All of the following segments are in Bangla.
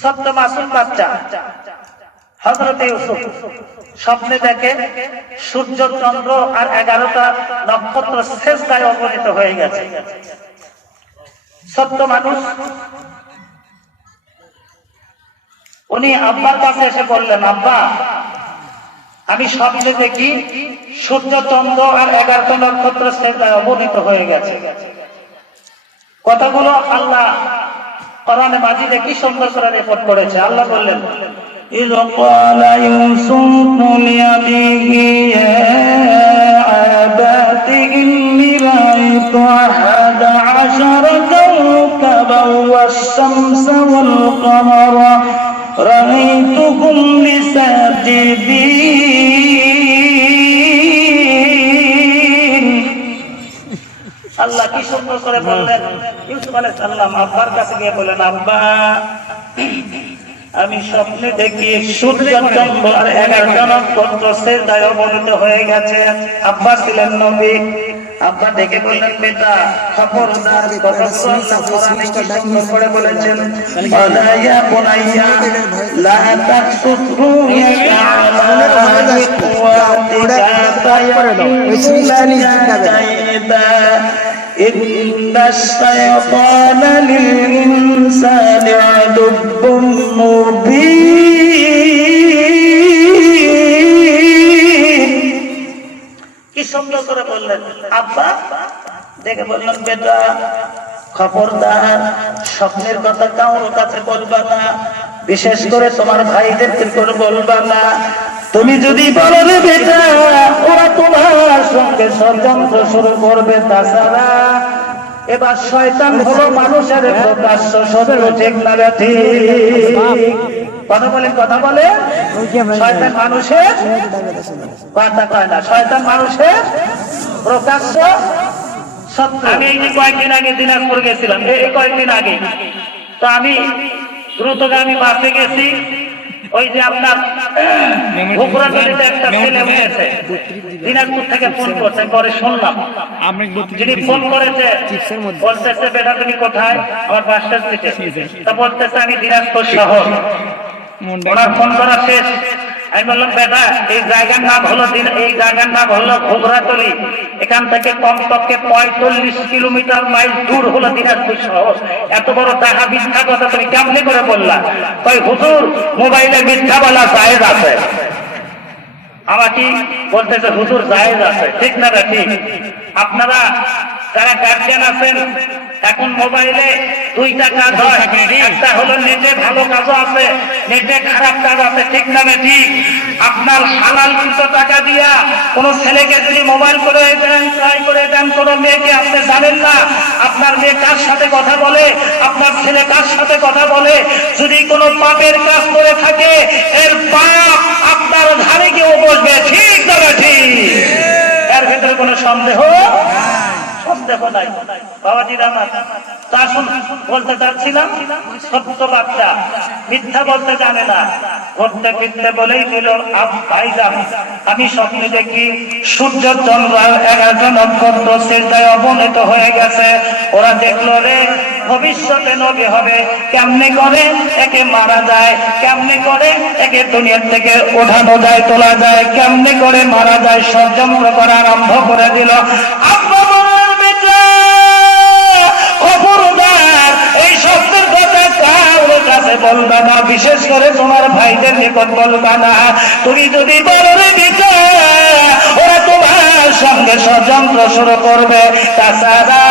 ছোট্ট মাসুম বাচ্চা হযরত ইউসুফ স্বপ্নে দেখে সূর্য চন্দ্র আর 11টা নক্ষত্র সেজদায় অবনীত হয়ে গেছে। ছোট্ট মানুষ, উনি আব্বার কাছে এসে বললেন, আব্বা আমি স্বপ্নে দেখি সূর্য চন্দ্র আর 11টা নক্ষত্র সেজদায় অবনীত হয়ে গেছে। কথাগুলো আল্লাহ কোরআনে মাজিদে কি সুন্দর করে রেকর্ড করেছে। আল্লাহ বললেন, إذ قال يوسف لأبيه يا أبت إني رأيت 11 كوكبا والشمس والقمر رأيتهم لي ساجدين। আল্লাহ কি সুন্দর করে বললেন। ইউসুফ আলাইহিস সালাম আব্বার কাছে গিয়ে বলেন, আব্বা আমি স্বপ্নে দেখি সূর্য চন্দ্র আর 11টা নক্ষত্র সেজদায় অবনীত হয়ে গেছে। আব্বা ছিলেন নবী। আব্বা দেখে বললেন, বেটা খবরদার, কথাগুলো আল্লাহ কোরআনে কি সুন্দর করে বলেছেন, ওয়া বুনাইয়া লা তাকসুরু ইয়া আলা ইকুওয়াতিকা إن الشيطان للإنسان عدو مبين। কি সুন্দর করে বললেন। আব্বা দেখে বললেন, বেটা খবরদার, স্বপ্নের কথা কারোর কাছে বলবা না, বিশেষ করে তোমার ভাইদেরকে করে বলবা না। তুমি যদি বলো রে বেটা, ওরা তোমার সঙ্গে ষড়যন্ত্র শুরু করবে। তাছাড়া এবার শয়তান হলো মানুষের প্রকাশ্য শত্রু, ঠিক না ঠিক? কথা বলে শয়তান মানুষের কথা কয় না, শয়তান মানুষের প্রকাশ্য শত্রু। আমি এই কয়েকদিন আগে দিনাজপুর গেছিলাম, এই কয়েকদিন আগে, তো আমি দ্রুতগামী বাসে গেছি। ওই যে আপনার ভোগরাতলিতে একটা ছেলে হয়েছে, দিনাজপুর থেকে ফোন করছে, পরে শুনলাম যিনি ফোন করেছে বলতেছে, বেটা তুমি কোথায়? আমার বাসটার থেকে। তা বলতেছে আমি দিনাজপুর শহর। ওনার ফোন করা শেষ, আমি বললাম, বেটা এই জায়গার নাম হলো ভোগরাতলি। এখান থেকে কমপক্ষে 45 কিলোমিটার মাইল দূর হলো দিনাজপুর শহর। এত বড় টাকা মিথ্যা কথা তুমি কেমনে করে বললা? কই হুজুর, মোবাইলে মিথ্যা বলা জায়েজ আছে। আমাকে বলতেছে হুজুর জায়েজ আছে, ঠিক না ঠিক? আপনারা যারা গার্জিয়ান আছেন, এখন মোবাইলে 2টা কাজ হয়, একটা হলো নেটে ভালো কাজও আছে, নেটে খারাপ কাজ আছে, ঠিক না ঠিক? আপনার হালাল কিছু টাকা দিয়া কোন ছেলেকে যদি মোবাইল করে দেন, ট্রাই করে দেন, কোন মেয়েকে আপনি জানেন না আপনার মেয়ে কার সাথে কথা বলে, আপনার ছেলে কার সাথে কথা বলে, যদি কোনো পাপের কাজ করে থাকে, এর পাপ আপনার ঘাড়ে গিয়ে বসবে, ঠিক না ঠিক? এর ভিতরে কোনো সন্দেহ নাই। বাবাজি আমার তা বলতে চাচ্ছিলাম, ছোট্ট বাচ্চা মিথ্যা বলতে জানে না, ঘুরতে ফিরতে বলেই দিল, ভাইজান আমি স্বপ্নে দেখি সূর্য চন্দ্র 11টা নক্ষত্র সেজদায় অবনীত হয়ে গেছে। ওরা দেখলো রে ভবিষ্যতে নবী হবে, কেমনে করে একে মারা যায়, কেমনে করে একে দুনিয়ার থেকে ওঠানো যায়, তোলা যায়, কেমনে করে মারা যায়, ষড়যন্ত্র করা আরম্ভ করে দিল। এই শব্দের কথা কারোর কাছে বলবা না, বিশেষ করে তোমার ভাইদের নিকট বলবা না। তুমি যদি বলো রে বিচার, ওরা তোমার সঙ্গে ষড়যন্ত্র শুরু করবে। তাছাড়া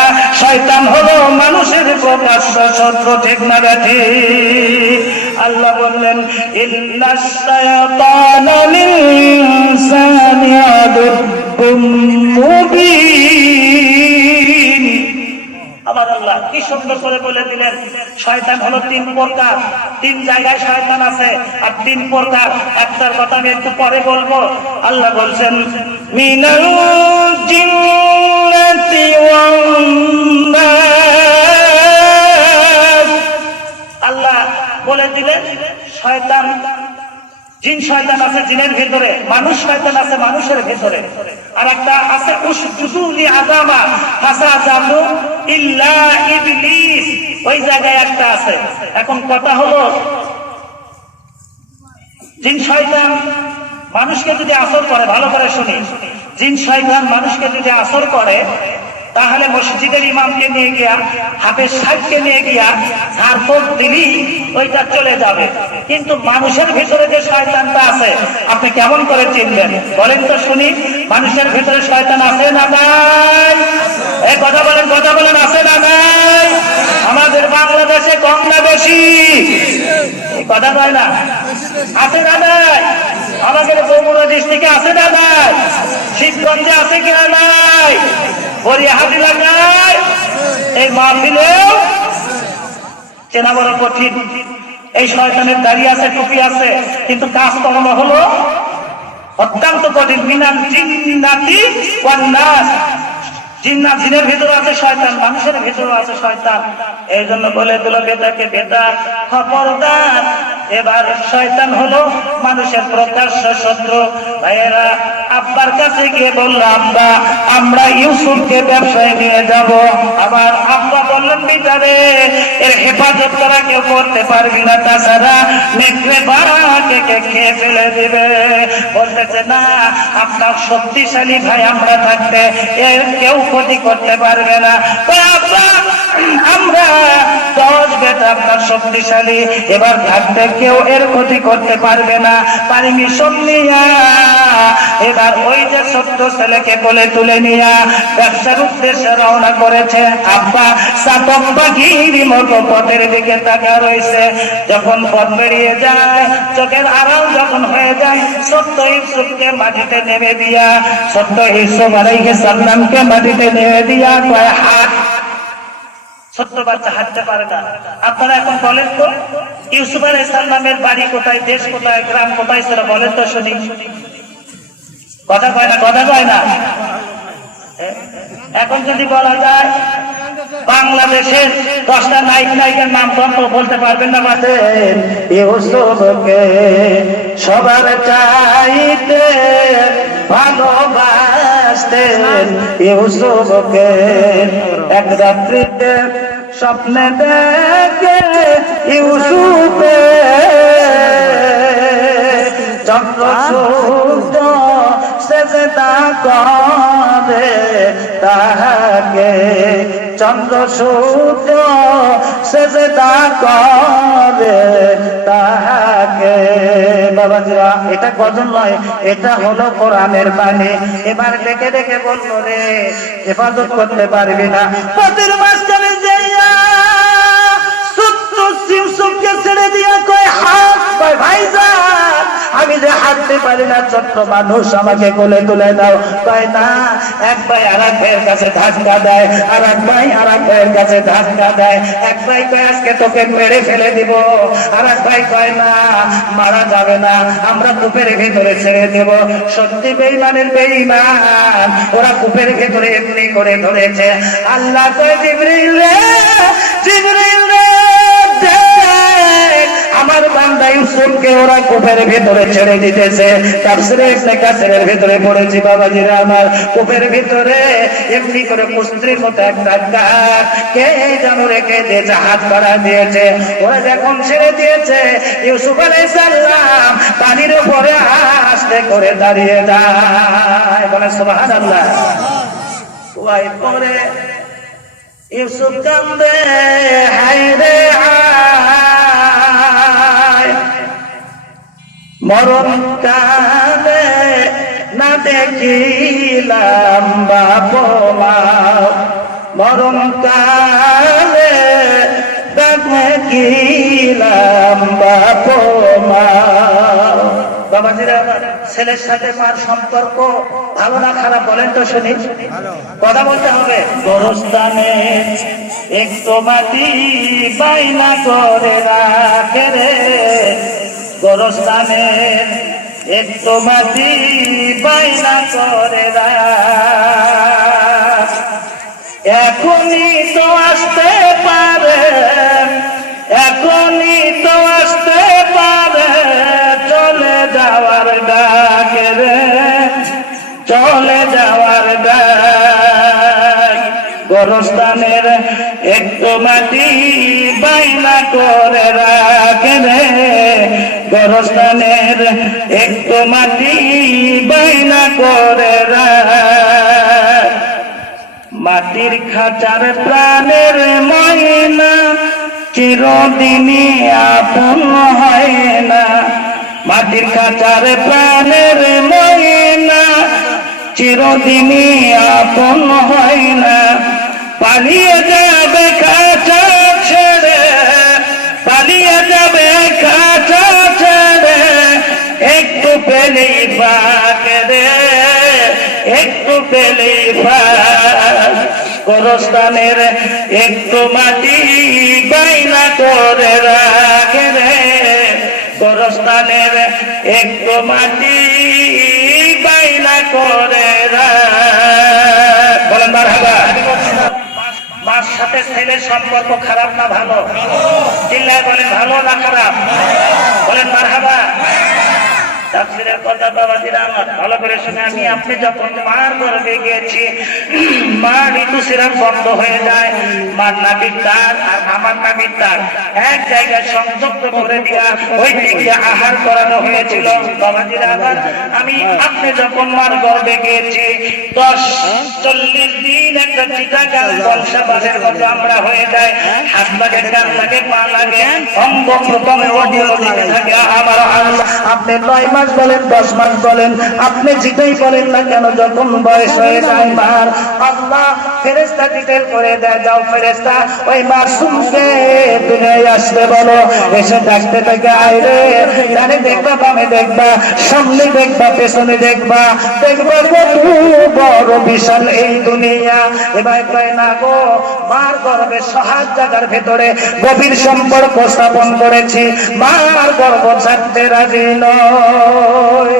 শয়তান হলো মানুষের প্রকাশ্য শত্রু, ঠিক না ঠিক? আল্লাহ বললেন, ইন্নাশ শায়াতানা লিল-ইনসানি আদুউম মুবিন। আমার আল্লাহ কি সুন্দর করে বলে দিলেন, শয়তান হলো 3 প্রকার, 3 জায়গায় শয়তান আছে, আর 3 প্রকার। একটার কথা আমি একটু পরে বলবো। আল্লাহ বলছেন, মিনাল জিন্নাতি ওয়ান নাস। আল্লাহ বলে দিলেন শয়তান, জিন শয়তান আছে জিনের ভিতরে, মানুষ শয়তান আছে মানুষের ভিতরে। আর একটা আছে উসজুদু লিআদামা ফাসাজাদু ইল্লা ইবলিস, ওই জায়গায় একটা আছে। এখন কথা হলো জিন শয়তান মানুষকে যদি আসর করে, ভালো করে শুনি, জিন শয়তান মানুষকে যদি আসর করে তাহলে মসজিদের ইমামকে নিয়ে গিয়া, হাফেজ সাহেবকে নিয়ে গিয়া ঝাড়ফুঁক দিলি ওইটা চলে যাবে। কিন্তু মানুষের ভিতরে যে শয়তানটা আছে আপনি কেমন করে চিনবেন বলেন তো শুনি? মানুষের ভিতরে শয়তান আছে না নাই? এই কথা বলেন, কথা বলেন, আছে না নাই? আমাদের বাংলাদেশে কম না বেশি? এই কথা কয় না, আছে না নাই? আমাদের বগুড়া ডিস্ট্রিক্টে আছে না নাই? শিবগঞ্জে আছে কিনা নাই? বরিহাট এলাকায় এই মাহফিলেও চেনা বড় কঠিন। এই শয়তানের দাড়ি আছে, টুপি আছে, কিন্তু কাজ কর্ম হলো অত্যন্ত কঠিন। মিনাল জিন্নাতি ওয়ান নাস, জিন্নাত জিনের ভিতরে আছে শয়তান, মানুষের ভিতরে আছে শয়তান। এই জন্য বলে দিল বেটাকে, বেটা খবরদার, এবার শয়তান হলো মানুষের প্রকাশ্য শত্রু। ভাইয়েরা, আব্বার কাছে গিয়ে বলল, আব্বা আমরা ইউসুফকে ব্যবসায় নিয়ে যাব। আবার আব্বা বললেন, বেটারে এর হেফাজত করা কেউ করতে পারবি না, তাছাড়া নেকড়ে বাড়াকে খেয়ে ফেলে দিবে। বলতেছে না, আপনার শক্তিশালী ভাই আমরা থাকতে এর কেউ ক্ষতি করতে পারবে না। আব্বা আমরা 10 বেটা আপনার শক্তিশালী, এবার থাকতে কেউ এর ক্ষতি করতে পারবে না। পারমিশন নিয়া এবার ওই যে ছোট্ট ছেলেকে কোলে তুলে নিয়া ব্যবসার উদ্দেশ্যে রওনা করেছে। আব্বা চাতক পাখির মতো পথের দিকে তাকা রয়েছে। যখন পথ বেরিয়ে যায়, চোখের আড়াল যখন হয়ে যায়, ছোট্ট ইউসুফকে মাটিতে নেমে দিয়া, ছোট্ট ইউসুফ আলাইহিস সালামকে মাটিতে নেমে দিয়া কয়, হাত। ছোট্ট বাচ্চা হাঁটতে পারে না। আপনারা এখন বলেন তো, ইউসুফ আলাইহিস সালামের বাড়ি কোথায়, দেশ কোথায়, গ্রাম কোথায় ছিল বলেন তো শুনি? কথা কয় না, কথা কয় না। এখন যদি বলা যায় বাংলাদেশের 10টা নায়িকার নাম তো বলতে পারবেন না? পারবেন? ইউসুফকে সবার চাইতে ভালোবাসতেন, ইউসুফকে এক রাত্রিতে স্বপ্নে দেখে ইউসুফে চন্দ্র সূর্য সেজদা করে তাহাকে, চন্দ্র সূর্য সেজদা করে তাহাকে। বাবাজিরা, এটা গজল নয়, এটা হলো কোরআনের বাণী। এবার ডেকে ডেকে বললো, রে হেফাজত করতে পারবি না। পথের মাঝখানে যাইয়া ছোট্ট ইউসুফকে ছেড়ে দিয়া কয়, হাত। কয়, ভাইজান আমি যে হাঁটতে পারি না, ছোট্ট মানুষ, আমাকে কোলে তুলে দাও। কয় না। এক ভাই আর এক ভাইয়ের কাছে ধাক্কা দেয়, আর এক ভাই আর এক ভাইয়ের কাছে ধাক্কা দেয়। এক ভাই কয়, আজকে তোকে মেরে ফেলে দিব। আর এক ভাই কয়, না মারা যাবে না, আমরা কূপের ভেতরে ছেড়ে দেব। সত্যি বেঈমানের বেঈমান, ওরা কূপের ভেতরে এমনি করে ধরেছে। আল্লাহ কয়, জিবরিল রে, জিবরিল রে, আমার বান্দা ইউসুফকে ওরা কূপের ভেতরে ছেড়ে দিতেছে। তাফসীরে ইবনে কাসিরের ভেতরে পড়েছি বাবাজিরা আমার, কূপের ভিতরে এমনি করে কুস্তির মতো একটা গাছ কে যেন রেখে দিয়েছে, হাত বাড়া দিয়েছে। ওরা যখন ছেড়ে দিয়েছে, ইউসুফ আলাইহিস সালাম পানির উপরে আস্তে করে দাঁড়িয়ে যায়। বলে সুবহানাল্লাহ। ওই পরে ইউসুফ কান্দে, হায় রে মরণ কালে না দেখিলাম বাপ মা, মরণ কালে না দেখিলাম বাপ মা। বাবাজিরা, ছেলের সাথে মার সম্পর্ক ভালো না খারাপ বলেন তো শুনি? কথা বলতে হবে। গোরস্থানে একটু মাটি বাইনা করে রাখে রে, গোরস্থানের একটু মাটি বাইনা করে রাখ। এখনই তো আসতে পারে, এখনই তো আসতে পারে, চলে যাওয়ার ডাকে রে, চলে যাওয়ার ডাক। গোরস্থানের একটু মাটি বাইনা করে রাখে রে, গোরস্থানের একটু মাটি বাইনা করে মাটির খাঁচার প্রাণের ময়না চিরদিনই আপন হয় না মাটির খাঁচার প্রাণের ময়না চিরদিনই আপন হয় না পালিয়ে যাবে খাঁচা ছেড়ে পালিয়ে যাবে খাঁচা ছেড়ে একটু পেলেই পাকে রে একটু পেলেই পাক গোরস্থানের একটু মাটি বাইনা করে রাখে রে গোরস্থানের একটু মাটি বাইনা করে বলেন মারহাবা মার সাথে ছেলের সম্পর্ক খারাপ না ভালো চিল্লায় বলেন ভালো না খারাপ বলেন মারহাবা তাফসীরের কথা বাবাজিরা আমার ভালো করে শুনে আমি আপনি যখন মার গর্ভে গিয়েছি মার ঋতুস্রাব বন্ধ হয়ে যায় মার নাভির তার আর আমার নাভির তার এক জায়গায় সংযুক্ত করে দিয়া ওই দিকে আহার করানো হয়েছিল বাবাজিরা আমার আমি আপনি যখন মার গর্ভে গিয়েছি 10-40 দিন একটা চিটাগাং বংশাবাদের মতো আমরা হয়ে যায় হাত লাগে কান লাগে পা লাগে অঙ্গ প্রত্যঙ্গে অডিও দিতে থাকে আমার আল্লাহ আপনি 9 মাস বলেন 10 মাস বলেন আপনি যেটাই বলেন না কেন যখন বয়স হয়ে যায় মার আল্লাহ ফেরেশতা ডিটেল করে দেয় যাও ফেরেশতা ওই মাসুমকে দুনিয়ায় আসতে বলো এসে ডাকতে থাকে আইরে ডানে দেখবা বামে দেখবা সামনে দেখবা পেছনে দেখবা দেখবা কত বড় বিশাল এই দুনিয়া এবার কয় না গো মার গর্ভে 7 জায়গার ভেতরে গভীর সম্পর্ক স্থাপন করেছি মার গর্ভ ছাড়তে রাজি নয়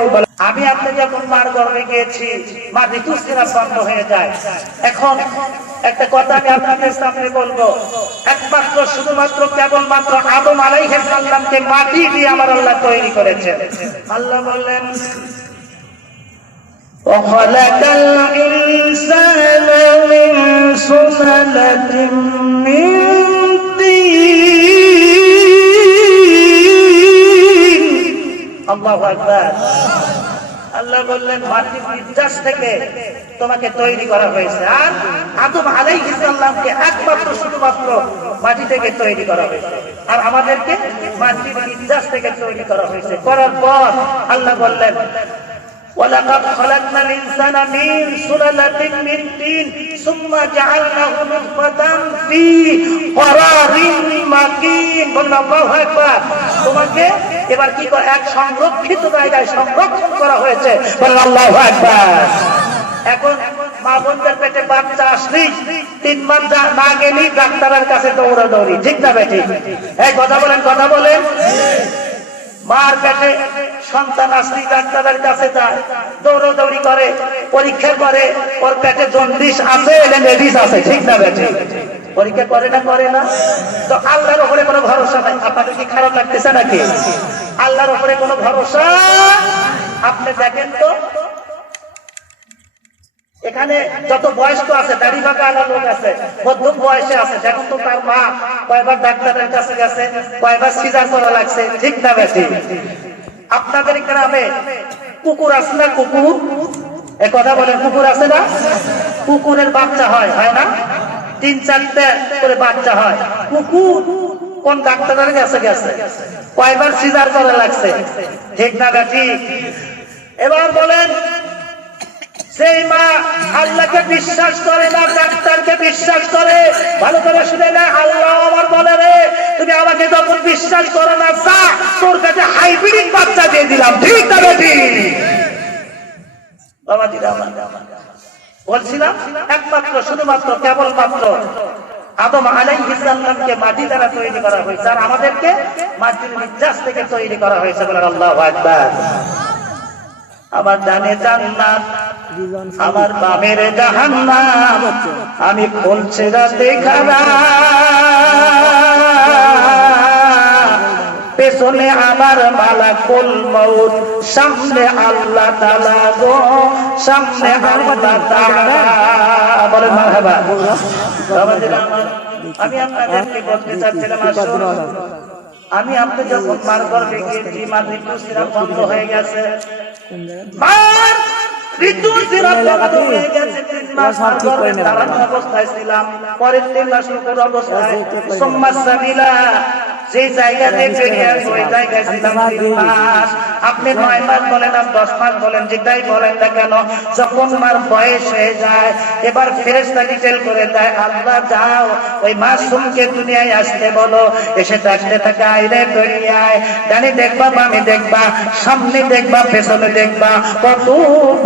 আমি আপনি যখন মার গর্ভে গিয়েছি মা ঋতুস্রাব বন্ধ হয়ে যায় এখন একটা কথা আমি আপনাদের সামনে বলবো একমাত্র শুধুমাত্র কেবলমাত্র আদম আলাইহিস সালামকে মাটি দিয়ে আমার আল্লাহ তৈরি করেছেন আল্লাহ বললেন وخلق الإنسان من سلالة من طين আল্লাহু আকবার আল্লাহ বললেন মাটির নির্যাস থেকে তোমাকে তৈরি করা হয়েছে আর আদম আলাইহিস সালামকে একমাত্র শুধুমাত্র মাটি থেকে তৈরি করা হয়েছে আর আমাদেরকে মাটির নির্যাস থেকে তৈরি করা হয়েছে করার পর আল্লাহ বললেন ولقد خلقنا الإنسان من سلالة من طين ثم جعلناه نطفة في قرار مكين বলুন আল্লাহু আকবার তোমাকে এবার কি করে এক সংরক্ষিত জায়গায় সংরক্ষণ করা হয়েছে বলুন আল্লাহু আকবার এখন মা বোনদের পেটে বাচ্চা আসলেই 3 মাস না গেলেই ডাক্তারের কাছে দৌড়াদৌড়ি ঠিক না বেটি এই কথা বলেন মার পেটে সন্তান আসলেই ডাক্তারের কাছে যায় দৌড়াদৌড়ি করে পরীক্ষা করে ওর পেটে জন্ডিস আছে লেডিস আছে ঠিক না বেটি পরীক্ষা করে না তো আল্লাহর উপরে কোনো ভরসা নাই আপনাদের কি খারাপ লাগতেছে নাকি আল্লাহর উপরে কোনো ভরসা আপনি দেখেন তো এখানে যত বয়স্ক আছে দাড়ি বাঁকা আলা লোক আছে মধ্যম বয়সে আছে দেখুন তো তার মা কয়বার ডাক্তারের কাছে গেছে কয়বার সিজার করা লাগছে ঠিক না বেশি আপনাদের গ্রামে কুকুর আছে না কুকুর এ কথা বলেন কুকুর আছে না কুকুরের বাচ্চা হয় না 3-4টা করে বাচ্চা হয় কুকুর কোন ডাক্তারের কাছে গেছে কয়বার সিজার করা লাগছে ঠিক না বেশি এবার বলেন সেই মা আল্লাহকে বিশ্বাস করে না ডাক্তারকে বিশ্বাস করে ভালো করে শুনে না আল্লাহ আমার বলে রে তুমি আমাকে যখন বিশ্বাস করো না যা তোর কাছে হাইব্রিড বাচ্চা দিয়ে দিলাম ঠিক না বেটি বাবা দিলাম বলছিলাম একমাত্র শুধুমাত্র কেবলমাত্র আদম আলাইহিস সালামকে মাটি দ্বারা তৈরি করা হয়েছে আর আমাদেরকে মাটির নির্যাস থেকে তৈরি করা হয়েছে বলে আল্লাহু আকবার আমার ডানে জান্নাত আমার বামের জাহান্নাম আমি খুলছে রাতে খানা পেছনে আমার মালাকুল মউত সামনে আল্লাহ তাআলা গো সামনে আল্লাহ তাআলা বলেন মারহাবা আমি আপনাদেরকে বলতে চাচ্ছিলাম আমি আপনি যখন মার গর্ভে গিয়েছি মার ঋতু সিরাপ বন্ধ হয়ে গেছে, মার ঋতু সিরাপ বন্ধ হয়ে গেছে, 3 মাস মার গর্ভে দাঁড়ানো অবস্থায় ছিলাম, পরের 3 মাস উপর অবস্থায় সোম্মাসাবিলা যে জায়গাতে বেরিয়ে ওই জায়গায় ছিলাম 3 মাস। আপনি 9 মাস বলেন আর 10 মাস বলেন, যেটাই বলেন না কেন, যখন মার বয়স হয়ে যায় এবার ফেরেশতা ডিটেল করে দেয়, আল্লাহ যাও ওই মাসুমকে দুনিয়ায় আসতে বলো, এসে ডাকতে থাকে আইরে বেরিয়ে আয়, ডানে দেখবা বামে দেখবা সামনে দেখবা পেছনে দেখবা, কত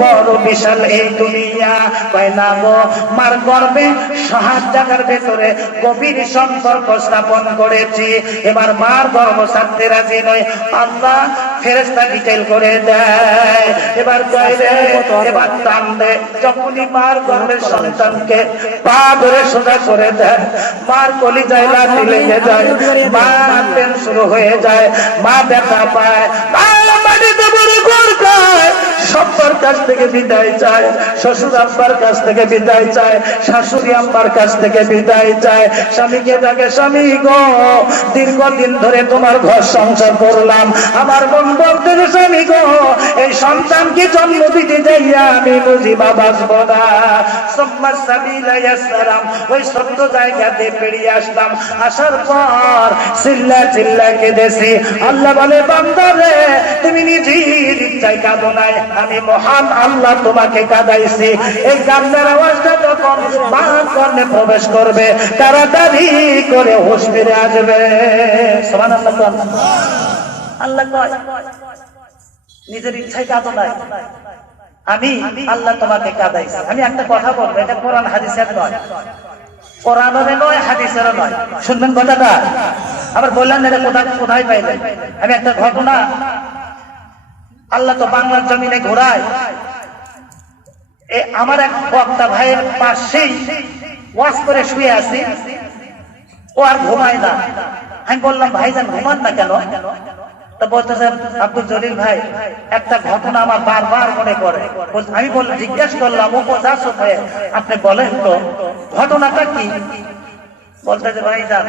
বড় বিশাল এই দুনিয়া। কয় না গো, মার গর্ভে 7 জায়গার ভেতরে গভীর সম্পর্ক স্থাপন করেছি, এবার মার গর্ভ ছাড়তে রাজি নয়, আল্লাহ ফেরেশতা ডিটেল করে দেয়। এবার এবার টান দেয়, যখনই মার গর্ভের সন্তানকে পা ধরে সোজা করে দেয়, মার কলিজায় লাথি লেগে যায়, মা পেন শুরু হয়ে যায়, মা ব্যথা পায়, মা মাটিতে পড়ে ঘর খায়, সব্বার কাছ থেকে বিদায় চায়, শ্বশুর আব্বার কাছ থেকে বিদায় চায়, শাশুড়ি আম্মার কাছ থেকে বিদায় চায়, স্বামীকে ডাকে, স্বামী গো দীর্ঘদিন ধরে তোমার ঘর সংসার করলাম, আমার বোন বলতে স্বামী গো এই সন্তানকে জন্ম দিতে যাইয়া আমি বুঝিবা বাঁচব না। ওই ছোট্ট জায়গাতে বেরিয়ে আসলাম, আসার পর চিল্লা চিল্লা কেঁদেছি। আল্লাহ বলে, বান্দা রে তুমি নিজের ইচ্ছায় কাঁদো নাই, আমি মহান আল্লাহ তোমাকে কাঁদাইছি। এই কান্নার আওয়াজটা যখন মার কর্ণে প্রবেশ করবে তাড়াতাড়ি করে হুঁশ ফিরে আসবে। সুবহানাল্লাহ। আল্লাহ কয় নিজের ইচ্ছায় কাঁদো নাই, আমি আল্লাহ তোমাকে কাঁদাইছি। আমি একটা কথা বলবো, এটা কোরআন হাদিসের নয়, কোরআনের নয় হাদিসের নয়, শুনবেন কথাটা। আবার বললেন এটা কোথায় পাইলেন? আমি একটা ঘটনা, আল্লাহ তো বাংলার জমিনে ঘোরায়, আমার এক বক্তা ভাইয়ের পাশেই ওয়াজ করে শুয়ে আছি, ও আর ঘুমায় না। আমি বললাম, ভাইজান ঘুমান না কেন? তো বলতেছেন, আব্দুল জলিল ভাই একটা ঘটনা আমার বারবার মনে পড়ে। আমি জিজ্ঞেস করলাম, ও কোথায় হয়ে আপনি বলেন তো ঘটনাটা কি? বলতেছে, ভাইজান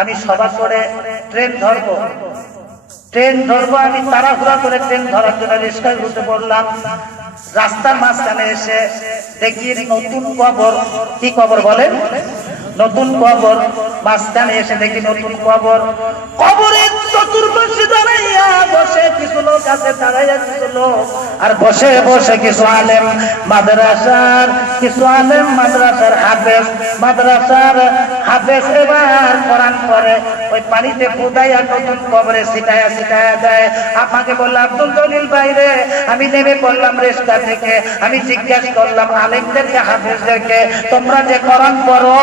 আমি সবার করে ট্রেন ধরবো, আমি তাড়াহুড়া করে ট্রেন ধরার জন্য রিক্সায় উঠে পড়লাম। রাস্তার মাঝখানে এসে দেখি নতুন কবর। কি কবর বলেন? নতুন কবর। মাঝখানে এসে দেখি নতুন কবর, কবরের চতুর্পাশে দাঁড়াইয়া বসে কিছু লোক আছে, দাঁড়াইয়া কিছু লোক, আর বসে বসে কিছু আলেম মাদ্রাসার, হাফেজ এবার কোরআন পড়ে, ওই পানিতে ফুদাইয়া নতুন কবরে ছিটায়া দেয়। আমাকে বলল, আব্দুল জলিল ভাই রে, আমি নেমে পড়লাম রেস্তা থেকে, আমি জিজ্ঞাসা করলাম আলেমদেরকে, হাফেজদেরকে, তোমরা যে কোরআন পড়ো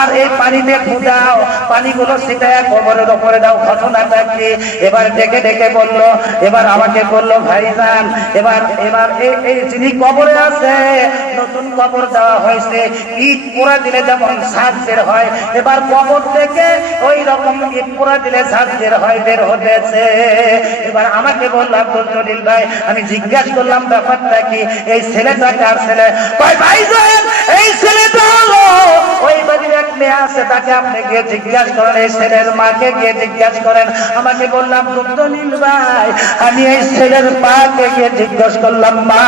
আর এই পানিতে ফুদাও, পানিগুলো ছিটায়া কবরের উপরে দাও, ঘটনাটা কি? এবার ডেকে ডেকে বলল, এবার আমাকে বললো, ভাইজান এবার এই যিনি কবরে আছে, নতুন কবর দেওয়া হয়েছে, ইট পোড়া দিলে যেমন ঝাঁজ বের হয়, এবার কবর থেকে ওই রকম ইট পোড়া দিলে ঝাঁজ বের হয়, বের হতেছে। এবার আমাকে বললো, আব্দুল জলিল ভাই, আমি জিজ্ঞাসা করলাম ব্যাপারটা কি, এই ছেলেটা কার ছেলে? ভাইজান এই ছেলেটা হলো ওই বাড়ির এক মেয়ে আছে, তাকে আপনি গিয়ে জিজ্ঞাসা করেন, এই ছেলের মাকে গিয়ে জিজ্ঞাসা করেন। আমাকে বললাম, আব্দুল জলিল ভাই আমি এই ছেলের মাকে গিয়ে জিজ্ঞাসা করলাম, মা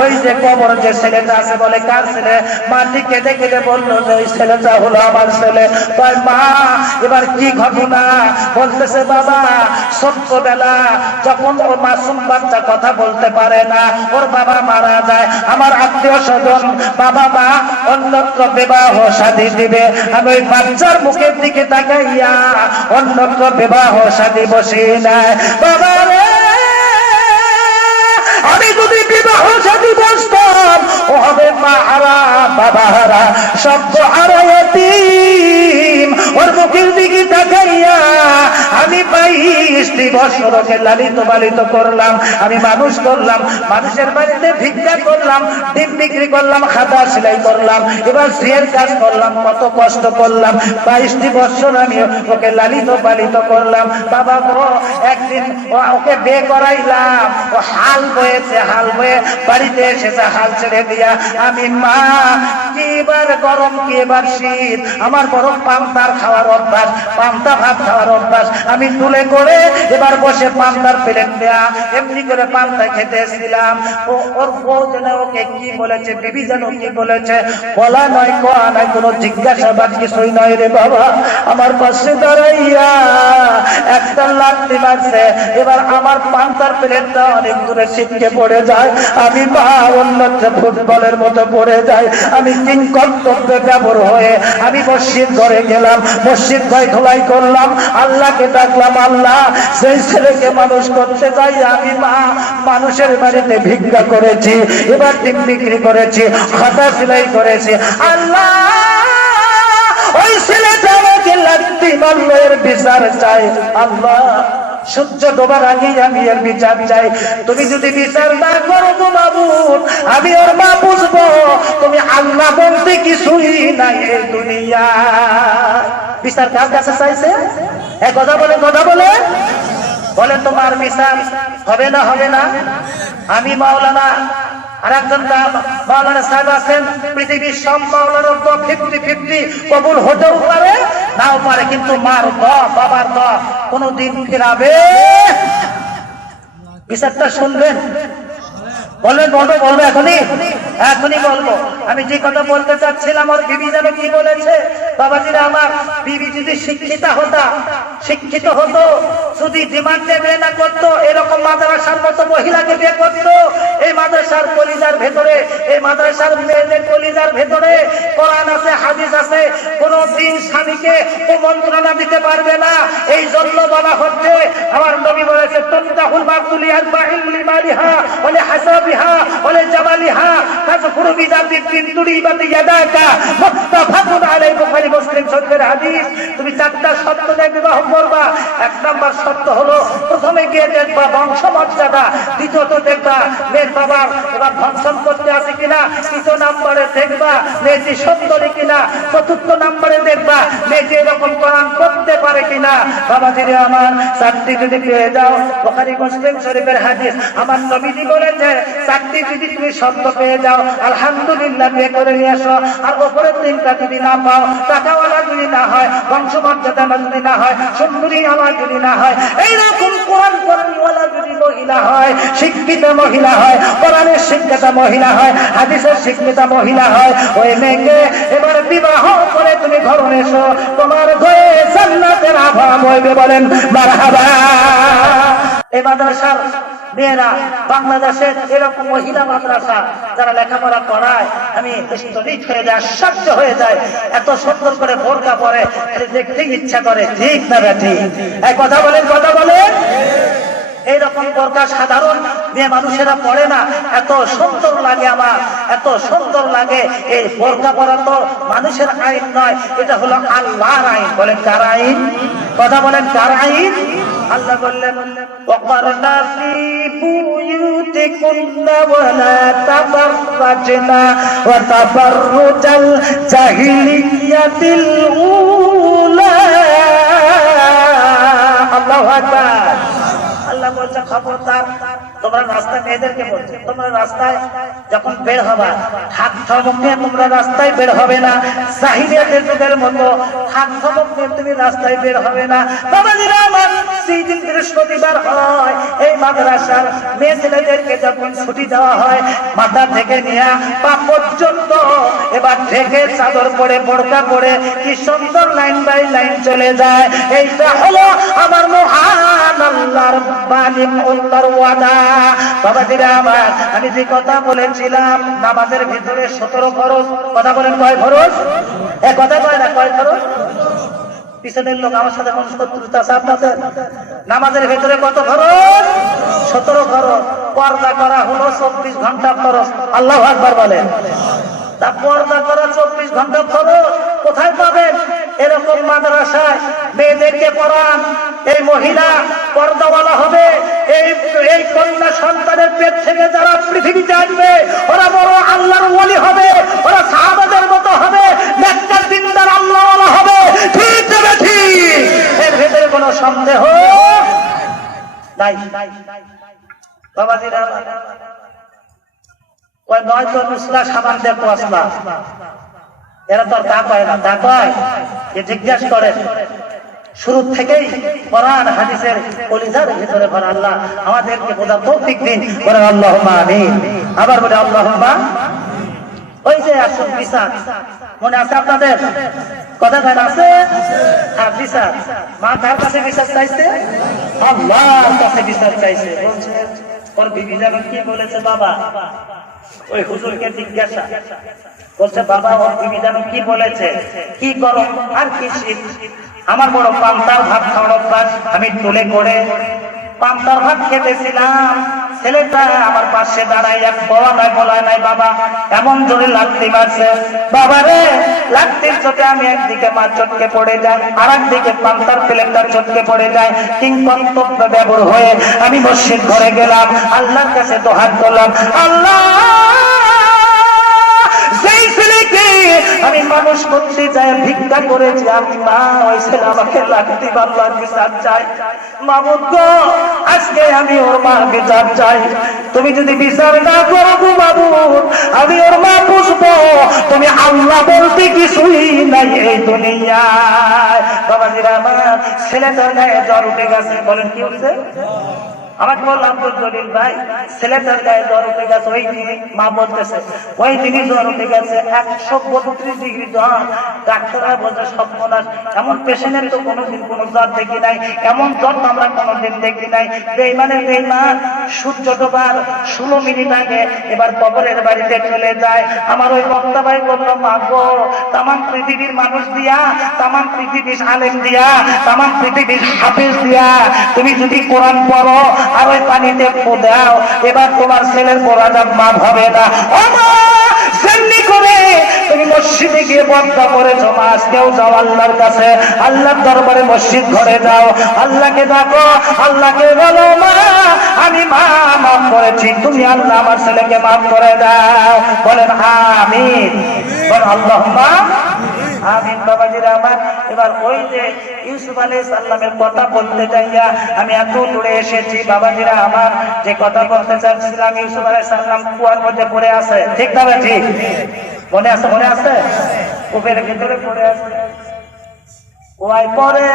ওই যে কবর যে ছেলেটা আছে, বলে কার ছেলে? মাটি কেটে কেটে বললো যে ওই ছেলেটা হলো আমার ছেলে। মা এবার কি ঘটনা? বলতেছে, বাবা ছোট্টবেলা যখন ওর মাসুম বাচ্চা কথা বলতে পারে না, ওর বাবা মারা যায়, আমার আত্মীয় স্বজন বাবা মা অন্যত্র বিবাহ শাদী দিবে, আমি ওই বাচ্চার মুখের দিকে তাকাইয়া অন্যত্র বিবাহ শাদী বসিয়ে নেয়। বাবা রে, আমি যদি বিবাহ শাদী বসতাম, ও হবে মা হারা বাবা হারা সব হারা এতিম। ওর মুখের দিকে তাকাইয়া আমি 22 বছরকে লালিত পালিত করলাম, আমি মানুষ করলাম, মানুষের বাড়িতে ভিক্ষা করলাম, ডিম বিক্রি করলাম, খাতা সেলাই করলাম, এবার সিয়ের কাজ করলাম, কত কষ্ট করলাম, 22 বছর আমি ওকে লালিত পালিত করলাম। বাবা গো, একদিন ওকে বিয়ে করাইলাম, ও হাল বয়েছে, হাল বয়ে বাড়িতে এসেছে, হাল ছেড়ে দিয়া আমি মা কি এবার গরম কি এবার শীত, আমার বড় পান্তার খাওয়ার অভ্যাস, পান্তা ভাত খাওয়ার অভ্যাস। আমি তুলে করে এবার বসে পান্তার প্লেট দেয়া এমনি করে পান্তা খেতে এসেছিলাম। ওর বউ যেন ওকে কি বলেছে, বিবি যেন কি বলেছে, বলা নয় কোয়া নয়, কোনো জিজ্ঞাসাবাদ কিছুই নয় রে বাবা। আমার পাশে দাঁড়াইয়া একটা লাঠি মারছে, এবার আমার পান্তার প্লেটটা অনেক দূরে ছিটকে পড়ে যায়। আমি মা অন্যত্র ফুটবলের মতো পড়ে যাই। আমি কিং কর্তব্যে ব্যবহার হয়ে আমি মসজিদ ঘরে গেলাম, মসজিদ ঘরে ধোলাই করলাম, আল্লাহকে ডাকলাম, আল্লাহ সেই ছেলেকে মানুষ করতে যাই আমি মা মানুষের বাড়িতে ভিক্ষা করেছি, এবার ডিম বিক্রি করেছি, খাতা সেলাই করেছি, আল্লাহ ওই ছেলেটা আমাকে লাঠি মারলো, এর বিচার চাই আল্লাহ। সূর্য ডোবার আগেই আমি এর বিচার চাই। তুমি যদি বিচার না করো তো মাবুদ, আমি ওর মা বুঝবো তুমি আল্লাহ বলতে কিছুই নাই এই দুনিয়া। বিচার কার কাছে চাইছে? কথা বলে, কথা বলে বলে তোমার বিচার হবে না, হবে না? আমি মাওলানা আর একজন মাওলানা সাহেব আছেন, পৃথিবীর সব মাওলানার তো 50-50 কবুল হতেও পারে নাও পারে, কিন্তু মার দোয়া বাবার দোয়া কোনদিন ফিরাবে। বিচারটা শুনবেন? বলবেন? বলবো, বলবো এখনই, এখনই বলবো। আমি যে কথা বলতে চাচ্ছিলাম, আমার বিবি যেন কি বলেছে, বাবাজিরা আমার, বিবি যদি শিক্ষিত হতো, যদি ডিমান্ডে বিয়ে না করতো, এরকম মাদ্রাসার মতো মহিলাকে বিয়ে করতো। এই মাদ্রাসার কলিজার ভেতরে, এই মাদ্রাসার মেয়েদের কলিজার ভেতরে কোরআন আছে, হাদিস আছে, কোন দিন স্বামীকে মন্ত্রণা দিতে পারবে না। এই জন্য বলা হচ্ছে, আমার নবী বলেছে, তন্তাহুল মাকুলি আরবাইন লিমালিহা ওয়া হাসাবিহা ওয়া জামালিহা তাজকুরু বিযাতি তুরিবাতি ইয়াদাকা মুত্তাফাকুন আলাইহি, বুখারী মুসলিম শরীফের হাদিস। তুমি চারটা শর্ত দিয়ে বিবাহ করবা। এক নাম্বার শর্ত হলো, প্রথমে গিয়ে দেখবা বংশমর্যাদা, দ্বিতীয়ত দেখবা মেয়ের বাবার এবার ধন সম্পত্তি আছে কিনা, তৃতীয় নাম্বারে দেখবা মেয়েটি সুন্দরী কিনা, চতুর্থ নাম্বারে দেখবা মেয়েটি এরকম কোরআন পড়তে পারে কিনা। বাবাজিরে আমার, চারটি যদি পেয়ে যাও, বুখারী মুসলিম শরীফের হাদিস, আমার নবীজি বলেছে, চারটি যদি তুমি শর্ত পেয়ে যাও, আলহামদুলিল্লাহ বিয়ে করে নিয়ে আসো। আর উপরের তিনটা যদি না পাও, টাকাওয়ালা যদি না হয়, বংশমর্যাদা যদি না হয়, সুন্দরী আমার যদি না হয়, এইরকম কোরআন পড়ানোওয়ালা যদি মহিলা হয়, শিক্ষিত মহিলা হয়, কোরআনের শিক্ষিত মহিলা হয়, হাদিসের শিক্ষিত মহিলা হয়, ওই মেয়েকে এবার বিবাহ করে তুমি ঘরে এসো, তোমার ঘরে জান্নাতের আভা বইবে। বলেন মারহাবা। এই মাদ্রাসার মেয়েরা, বাংলাদেশের এরকম মহিলা মাদ্রাসা যারা লেখাপড়া করায়, আমি স্তম্ভিত হয়ে যায়, আশ্চর্য হয়ে যায়। এত সুন্দর করে বোরকা পরে, দেখতে ইচ্ছা করে, ঠিক না বেঠি? এই কথা বলেন, কথা বলেন। এইরকম বোরকা সাধারণ মেয়ে মানুষেরা পড়ে না, এত সুন্দর লাগে আমার, এত সুন্দর লাগে। এই বোরকা পরা তো মানুষের আইন নয়, এটা হলো আল্লাহর আইন। বলেন কার আইন? কথা বলেন কার আইন? আল্লাহ বললেন, ওয়াকবারনা ফি বুয়ুতিকুন্না ওয়ালা তাবাররাজনা ওয়া তাবাররুজাল জাহিলিয়াতিল উলা। আল্লাহু আকবার। আল্লাহ বলছে, খবরদার, তোমরা রাস্তায়, মেয়েদেরকে বলছে, তোমরা রাস্তায় যখন বের হবা, হাত ধমক নিয়ে তোমরা রাস্তায় বের হবে না। জাহিলিয়াতের যুগের মতো হাত ধমক নিয়ে তুমি রাস্তায় বের হবে না। বাবাজিরা আমার, সেই দিন বৃহস্পতিবার হয়, এই মাদ্রাসার মেয়ে ছেলেদেরকে যখন ছুটি দেওয়া হয়, মাথা থেকে নিয়ে পা পর্যন্ত এবার ঢেকে চাদর পরে, বোরকা পরে, কি সুন্দর লাইন বাই লাইন চলে যায়। এইটা হলো আমার মহান আল্লাহর বাণী, আল্লাহর ওয়াদা। বাবাজিরা আমার, আমি যে কথা বলেছিলাম, নামাজের ভিতরে 17 ফরজ। কথা বলেন, কয় ফরজ? এক কথা কয় না, কয় ফরজ? পিছনের লোক আমার সাথে কোন শত্রুতা আছে আপনাদের? নামাজের ভেতরে কত ফরজ? 17 ফরজ। পর্দা করা হলো 24 ঘন্টা ফরজ। আল্লাহু আকবার বলেন। তা পর্দা করা 24 ঘন্টা ফরজ কোথায় পাবেন? এরকম মাদ্রাসায় মেয়েদেরকে পড়ান। এই মহিলা পর্দাওয়ালা হবে, এই কন্যা সন্তানের পেট থেকে যারা পৃথিবীতে আসবে, ওরা বড় আল্লাহর ওলি হবে, ওরা সাহাবাদের মতো হবে, নেককার দিনদার আল্লাহওয়ালা হবে। ঠিক না ঠিক? এর ভেতরে কোনো সন্দেহ নাই। বাবাজিরা, কয় নয়তো নুসলা সাবান দিয়ে কোয়াসলা। এরা তো আর তা কয় না, তা কয় যে জিজ্ঞাসা করে শুরু থেকেই কোরআন হাদিসের কলিজার ভিতরে ভরা। আল্লাহ আমাদেরকে বোঝার তৌফিক দিন, বলেন আল্লাহুম্মা আমিন। আবার বলে আল্লাহুম্মা। ওই যে আসল বিচার মনে আছে আপনাদের? কথা জানা আছে? হ্যাঁ, বিচার মা কার কাছে বিচার চাইছে? আল্লাহর কাছে বিচার চাইছে। বলছে ওর বিবি যেমন কি বলেছে বাবা, ওই হুজুরকে জিজ্ঞাসা বলছে বাবা ওর বিবি যেমন কি বলেছে, কি করো আর কি শীত। আমার বড় পান্তার ভাত খাওয়ার অভ্যাস, আমি তুলে করে পান্তার ভাত খেতেছিলাম, ছেলেটা আমার পাশে দাঁড়ায় এক বলায় নাই বাবা এমন জোরে লাথি মারছে, বাবা রে লাথির চোটে আমি একদিকে মা চটকে পড়ে যাই, আর একদিকে পান্তার প্লেটটা চটকে পড়ে যায়। কিংকর্তব্য ব্যবহার হয়ে আমি মসজিদ ঘরে গেলাম, আল্লাহর কাছে দোহাত করলাম, আল্লাহ যেই ছেলেকে আমি মানুষ করতে যাই ভিক্ষা করেছি আমি মা, ওই ছেলে আমাকে লাগতে আল্লাহর বিচার চাই। মামুদ গো আজকে আমি ওর মার বিচার চাই। তুমি যদি বিচার না করো গো মামুদ, আমি ওর মা বুঝবো তুমি আল্লাহ বলতে কিছুই নাই এই দুনিয়ায়। বাবাজিরা আমার ছেলেটার গায়ে জ্বর উঠে গেছে। বলেন কি হচ্ছে? আমাকে বলল আব্দুল জলিল ভাই ছেলেটার গায়ে জ্বর উঠে গেছে। ওই দিনই মা বলতেছে ওই দিনই জ্বর উঠে গেছে 132 ডিগ্রি জ্বর। ডাক্তাররা বলছে সর্বনাশ, এমন পেশেন্টের তো কোনোদিন কোনো জ্বর দেখি নাই, এমন জ্বর তো আমরা কোনোদিন দেখি নাই। বেঈমান সূর্য ডোবার 16 মিনিট আগে এবার কবরের বাড়িতে চলে যায়। আমার ওই বক্তা ভাই বললো মা গো তাম পৃথিবীর মানুষ দিয়া, তাম পৃথিবীর আলেম দিয়া, তাম পৃথিবীর হাফেজ দিয়া তুমি যদি কোরআন পড়ো আর ওই পানিতে ফু দাও, এবার তোমার ছেলের পড়াটা মাপ হবে না। যেমনি করে তুমি মসজিদে গিয়ে বন্ধ করেছো, মা আজকেও যাও আল্লাহর কাছে, আল্লাহর দরবারে মসজিদ ঘরে যাও, আল্লাহকে ডাকো, আল্লাহকে বলো মা আমি মা মাফ করেছি, তুমি আল্লাহ আমার ছেলেকে মাফ করে দাও। বলেন আমিন, বলেন আল্লাহুম্মা আমিন। বাবাজিরা আমার এবার ওই যে ইউসুফ আলাইহিস সালামের কথা বলতে যাইয়া আমি এত দূরে এসেছি। বাবাজিরা আমার যে কথা বলতে চাচ্ছিলাম, ইউসুফ আলাইহিস সালাম কুয়ার মধ্যে পড়ে আছে, ঠিক না ঠিক? মনে আছে? মনে আছে? কূপের ভিতরে পড়ে আছে। কুয়ায় পড়ে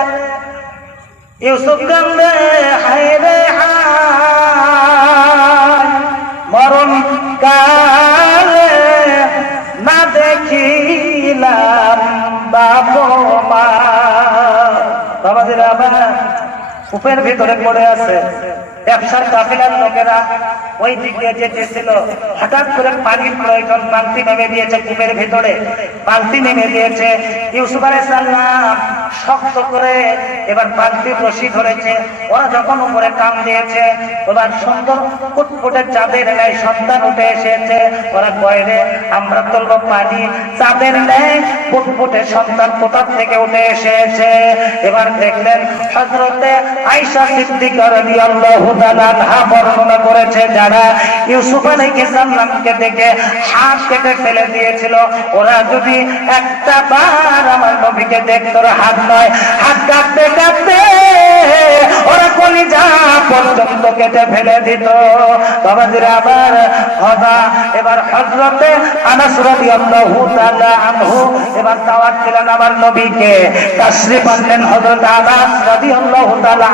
ইউসুফ কান্দে হায় রে হায়, মরণ কালে না দেখিলাম বাপ মা। বাবাজিরা আমার কূপের ভিতরে পড়ে আছে। ব্যবসার কাফিলার লোকেরা ওই দিকে যেতেছিল, হঠাৎ করে পানির প্রয়োজন, বালতি নেমে দিয়েছে কূপের ভিতরে, বালতি নেমে দিয়েছে। ইউসুফ আলাইহিস সালাম শক্ত করে এবার বালতির রশি ধরেছে। ওরা যখন উপরে কাম দিয়েছে, এবার সুন্দর ফুটফুটে চাঁদের ন্যায় সন্তান উঠে এসেছে। ওরা কয়রে আমরা তুলবো পানি, চাঁদের ন্যায় ফুটফুটে সন্তান কোথার থেকে উঠে এসেছে। এবার দেখলেন হযরতে আয়েশা সিদ্দিকা রাদিয়াল্লাহু তাআলা আনহা বর্ণনা করেছে, যারা ইউসুফ আলাইহিস সালামকে দেখে হাত কেটে ফেলে দিয়েছিল, ওরা যদি একটা বার আমার নবীকে দেখতো, হাত নয় হাত কাটতে কাটতে ওরা কলিজা পর্যন্ত কেটে ফেলে দিত। বাবাজিরা আবার হযা এবার হযরতে আনাস রাদিয়াল্লাহু তাআলা আনহু এবার দাওয়াত দিলেন আমার নবীকে, তাশরীফ আনলেন হযরত আনাস রাদিয়াল্লাহু তাআলা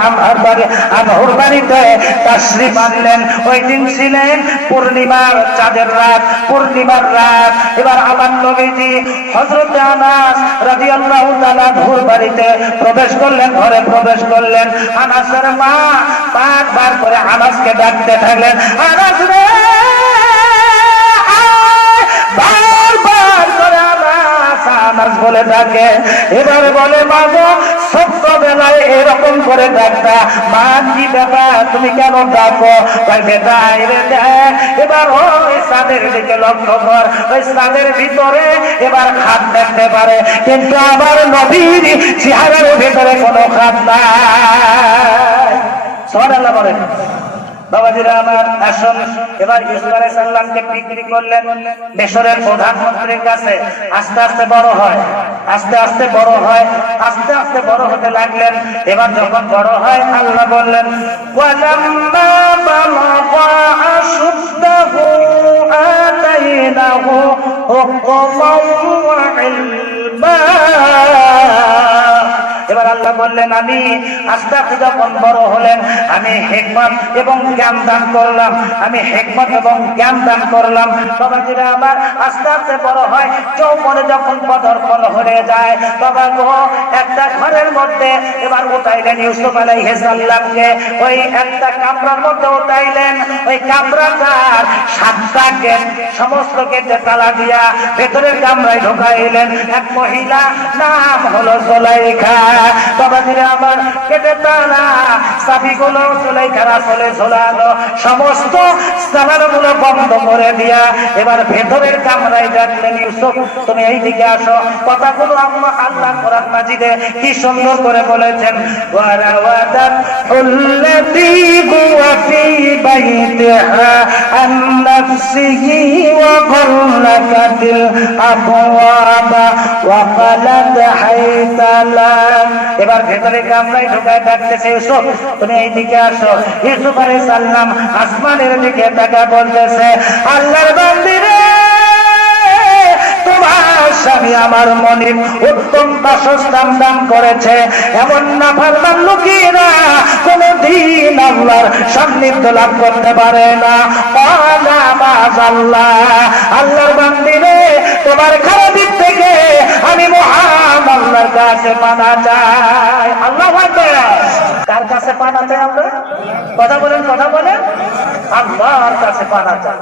আনহুর বাড়িতে তাশরীফ আনলেন। ওই দিন ছিলেন পূর্ণিমার চাঁদের রাত, পূর্ণিমার রাত। এবার আমার নবীজি হযরত আনাস রাদিয়াল্লাহু তাআলা আনহুর বাড়িতে প্রবেশ করলেন, ঘরে প্রবেশ করলেন। আনাসের মা বারবার করে আনাসকে ডাকতে থাকলেন, আনাস রে, বারবার করে আনাস আনাস বলে ডাকে। এবার বলে মা গো ছোট্টবেলায় এরকম করে ডাকতা, মা কি ব্যাপার তুমি কেন ডাকো? বেটা এবার ওই চাঁদের দিকে লক্ষ্য কর, ওই চাঁদের ভিতরে এবার খাদ দেখতে পারে, কিন্তু আমার নবীর চেহারার ভিতরে কোনো খাদ নাই। সুবহানাল্লাহ বলেন। বাবাজিরা আমার আসুন, এবার ইউসুফ আলাইহিস সালামকে বিক্রি করলেন মিশরের প্রধানমন্ত্রীর কাছে। আস্তে আস্তে বড় হয়, আস্তে আস্তে বড় হয়, আস্তে আস্তে বড় হতে লাগলেন। এবার যখন বড় হয় আল্লাহ বললেন ওয়ালাম্মা বালাগা আশুদ্দাহু আতাইনাহু হুকমান ওয়া ইলমা। এবার আল্লাহ বললেন, আমি আস্তে আস্তে যখন বড় হলেন আমি হিকমত এবং জ্ঞান দান করলাম, আমি হিকমত এবং জ্ঞান দান করলাম। বাবাজিরা আমার আস্তে আস্তে বড় হয়, যৌবনে যখন পদার্পণ হয়ে যায়, বাবা গো একটা ঘরের মধ্যে এবার উঠাইলেন ইউসুফ আলাইহিস সালামকে, ওই একটা কামরার মধ্যে উঠাইলেন। ওই কামরাটার 7টা গেট, সমস্ত গেটে তালা দিয়া ভেতরের কামরায় ঢুকাইলেন এক মহিলা, নাম হলো জুলাইখা। বাবাজিরা আমার গেটে তালা, চাবিগুলো জুলাইখার আসলে ঝোলানো, সমস্ত চালানোগুলো বন্ধ করে দিয়া এবার ভেতরের কামরায় ডাকলেন, ইউসুফ তুমি এইদিকে আসো। কথাগুলো আল্লাহ কোরআন মাজিদে কি সুন্দর করে বলেছেন, ওয়ারাওয়াদাত উল্লাতী হুয়া ফী বাইতিহা আন নাফসিহি ওয়া গাল্লাকাতিল আবওয়াবা ওয়া ক্বালাত হাইতালা। এবার ভেতরে কামরায় ঢোকায় ডাকতেছে, ইউসুফ তুমি এইদিকে আসো। ইউসুফ আলাইহিস সালাম আসমানের দিকে তাকায় বলতেছে, আল্লাহর বান্দীরে, তোমার স্বামী আমার মনিব উত্তম বাসস্থান দান করেছে, এমন নাফরমান লোকেরা কোনদিন আল্লাহর সান্নিধ্য লাভ করতে পারে না। আল্লাহর বান্দীরে, তোমার খারাপের থেকে আমি মহান আল্লাহর কাছে পানা চাই। আল্লাহু আকবার। কার কাছে পানা চাই আমরা? কথা বলেন, কথা বলেন। আল্লাহর কাছে পানা চাই।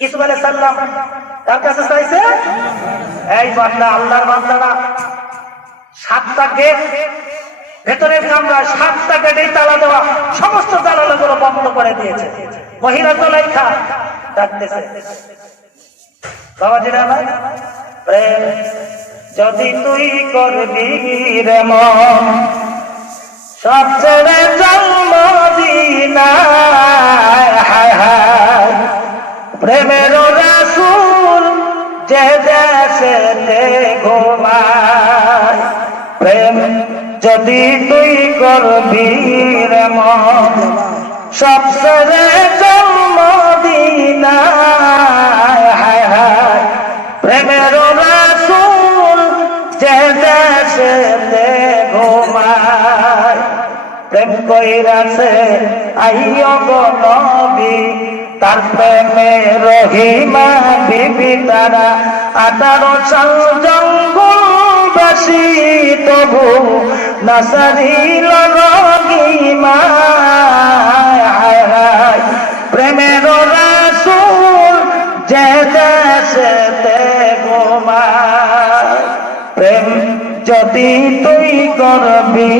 ইউসুফ আলাইহিস সালাম কার কাছে চাইছে? এই বান্দা, আল্লাহর বান্দারা 7টা গেট, ভেতরের কামরা 7টা গেটেই তালা দেওয়া, সমস্ত জানালাগুলো বন্ধ করে দিয়েছে। মহিলা জুলাইখা ডাকতেছে, বাবাজিরা আমার, প্রেম যদি তুই করবি রে মন, সব ছেড়ে জন্ম দিনায়, হায় হায় প্রেমের রাসূল যে দেশেতে ঘুমায়। প্রেম যদি তুই করবি রে মন, সব ছেড়ে জন্ম দিনায়, হায় হায় প্রেমের রাসূল যে দেশেতে ঘুমায়। প্রেম কইরাছে আইয়ো গো নবী, তার প্রেমে রহিমা বিবি তারা 18 সাল জঙ্গলবাসী, তবু না সারিল রহিমা, হায় হায় প্রেমের রাসূল যে দেশেতে ঘুমায়। প্রেম যদি তুই করবি